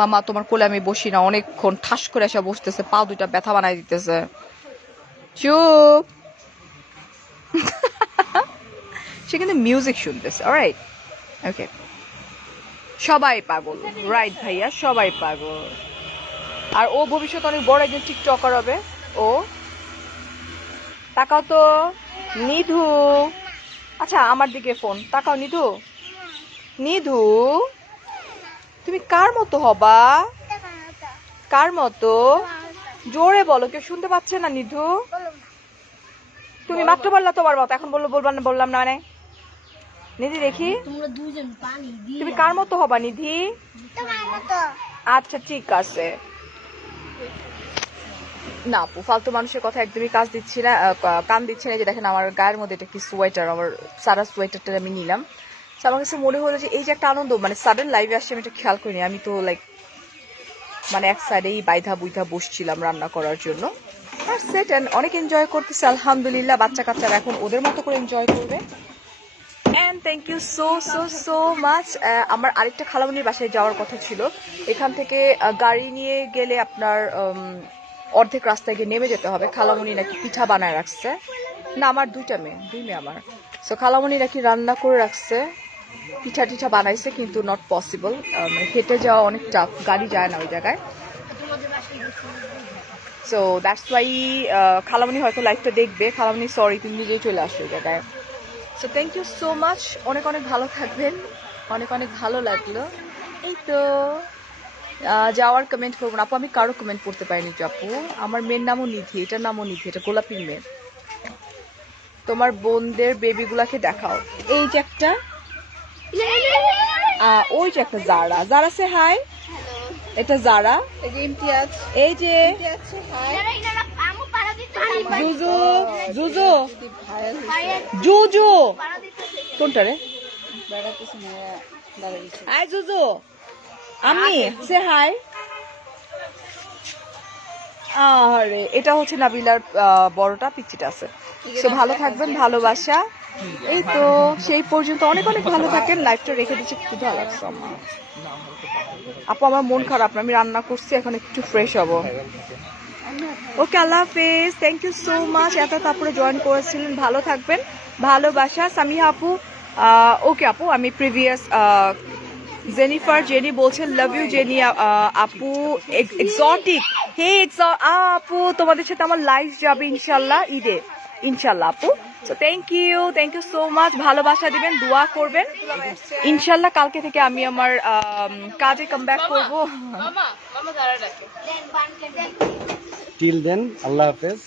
মামা তোমার কোলে আমি বসি না, অনেকক্ষণ ঠাস করে এসে বসতেছে, পা দুইটা ব্যথা বানাই দিতেছে। চুপ। সে কিন্তু মিউজিক শুনতেছে, অলরাইট, ওকে। সবাই পাগল, রাইট ভাইয়া, সবাই পাগল। আর ও ভবিষ্যতে অনেক বড় একজন টিকটকার হবে। ও তাকাও তো নিধু, আচ্ছা আমার দিকে ফোন তাকাও। নিধু তুমি কার মতো হবা? কার মতো? জোরে বলো, কেউ শুনতে পাচ্ছে না। নিধু তুমি মাত্র বললা তোমার মতো, এখন বললাম না মানে। নিধি দেখি তুমি কার মতো হবা? নিধি আচ্ছা ঠিক আছে। না আপু, ফালতু মানুষের কথা একদমই কান দিচ্ছি না। যে দেখেন আমার গায়ের মধ্যে এটা কি সোয়েটার, আমার সারা সোয়েটারটা আমি নিলাম। আমার কাছে মনে হলো যে এই যে একটা আনন্দ, মানে সাডেন লাইভে আসছে, আমি এটা খেয়াল করিনি। আমি তো লাইক মানে এক সাইডেই বাইধা বুইধা বসছিলাম রান্না করার জন্য। আর সেট অনেক এনজয় করতেছে আলহামদুলিল্লাহ। বাচ্চা কাচ্চারা এখন ওদের মতো করে এনজয় করবে। And thank you so much. আমার আরেকটা খালামণির বাসায় যাওয়ার কথা ছিল। এখান থেকে গাড়ি নিয়ে গেলে আপনার অর্ধেক রাস্তায় গিয়ে নেমে যেতে হবে। খালামণি নাকি পিঠা বানায় রাখছে। না, আমার দুই মেয়ে আমার। সো খালামণি নাকি রান্না করে রাখছে, পিঠা বানাইছে, কিন্তু নট পসিবল। মানে হেঁটে যাওয়া অনেক টাফ, গাড়ি যায় না ওই জায়গায়। সো দ্যাটস ওয়াই খালামণি হয়তো লাইফটা দেখবে। খালামণি সরি, তুমি নিজেই চলে আসো ওই জায়গায়। So thank you so much, অনেক ভালো থাকবেন, অনেক ভালো লাগলো। এই তো যাওয়ার কমেন্ট করবো না আপু, আমি কারো কমেন্ট পড়তে পারিনি তো আপু। আমার মেয়ের নামও নিধি, এটার নামও নিধি, এটা গোলাপির মেয়ে। তোমার বোনদের বেবিগুলাকে দেখাও। এই যে একটা, ওই যে একটা জারা সে হাই, এটা জারা, এই যে জুজু কোনটা রে? হাই জুজু, আমি সে হাই। আরে এটা হচ্ছে নাবিলার বড়টা, পিচ্চিটা আছে। তো ভালো থাকবেন, ভালোবাসা। এই তো সেই পর্যন্ত অনেক অনেক ভালো থাকেন। লাইফটা রেখে দিচ্ছি, খুব ভালো লাগছে আমার। আপু আমার মন খারাপ না, আমি রান্না করছি, এখন একটু ফ্রেশ হব। ওকে, আল্লাহ হাফেজ, থ্যাংক ইউ সো মাচ এত তারপরে জয়েন করেছিলেন। ভালো থাকবেন, ভালোবাসা। সামিহা আপু, ওকে আপু, আমি প্রিভিয়াস জেনিফার জেনি বলছেন লাভ ইউ জেনি আপু। এক্সোটিক, হে আপু, তোমাদের সাথে আমার লাইফ যাবে ইনশাল্লাহ ঈদে, ইনশাল্লাহ আপু। তো থ্যাংক ইউ সো মাচ। ভালোবাসা দিবেন, দোয়া করবেন ইনশাল্লাহ। কালকে থেকে আমি আমার কাজে কাম ব্যাক করবো। টিল দেন আল্লাহ হাফেজ।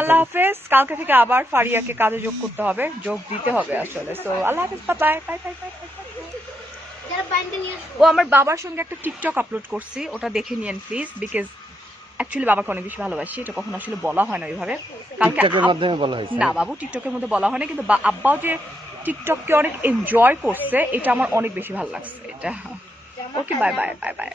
আল্লাহ হাফেজ। কালকে থেকে আবার ফারিয়াকে কাজে যোগ করতে হবে, যোগ দিতে হবে আসলে। সো আল্লাহ হাফেজ, বাই বাই বাই বাই। ও আমার বাবার সঙ্গে একটা টিকটক আপলোড করছি, ওটা দেখে নিয়েন প্লিজ, বিকজ অ্যাকচুয়ালি বাবাকে অনেক বেশি ভালোবাসি। এটা কখনো আসলে বলা হয় না ওইভাবে। কালকে টিকটকের মাধ্যমে বলা হয়েছে না বাবু, টিকটকের মধ্যে বলা হয় না, কিন্তু আব্বাও যে টিকটককে অনেক এনজয় করছে, এটা আমার অনেক বেশি ভালো লাগছে এটা। ওকে, বাই বাই বাই বাই।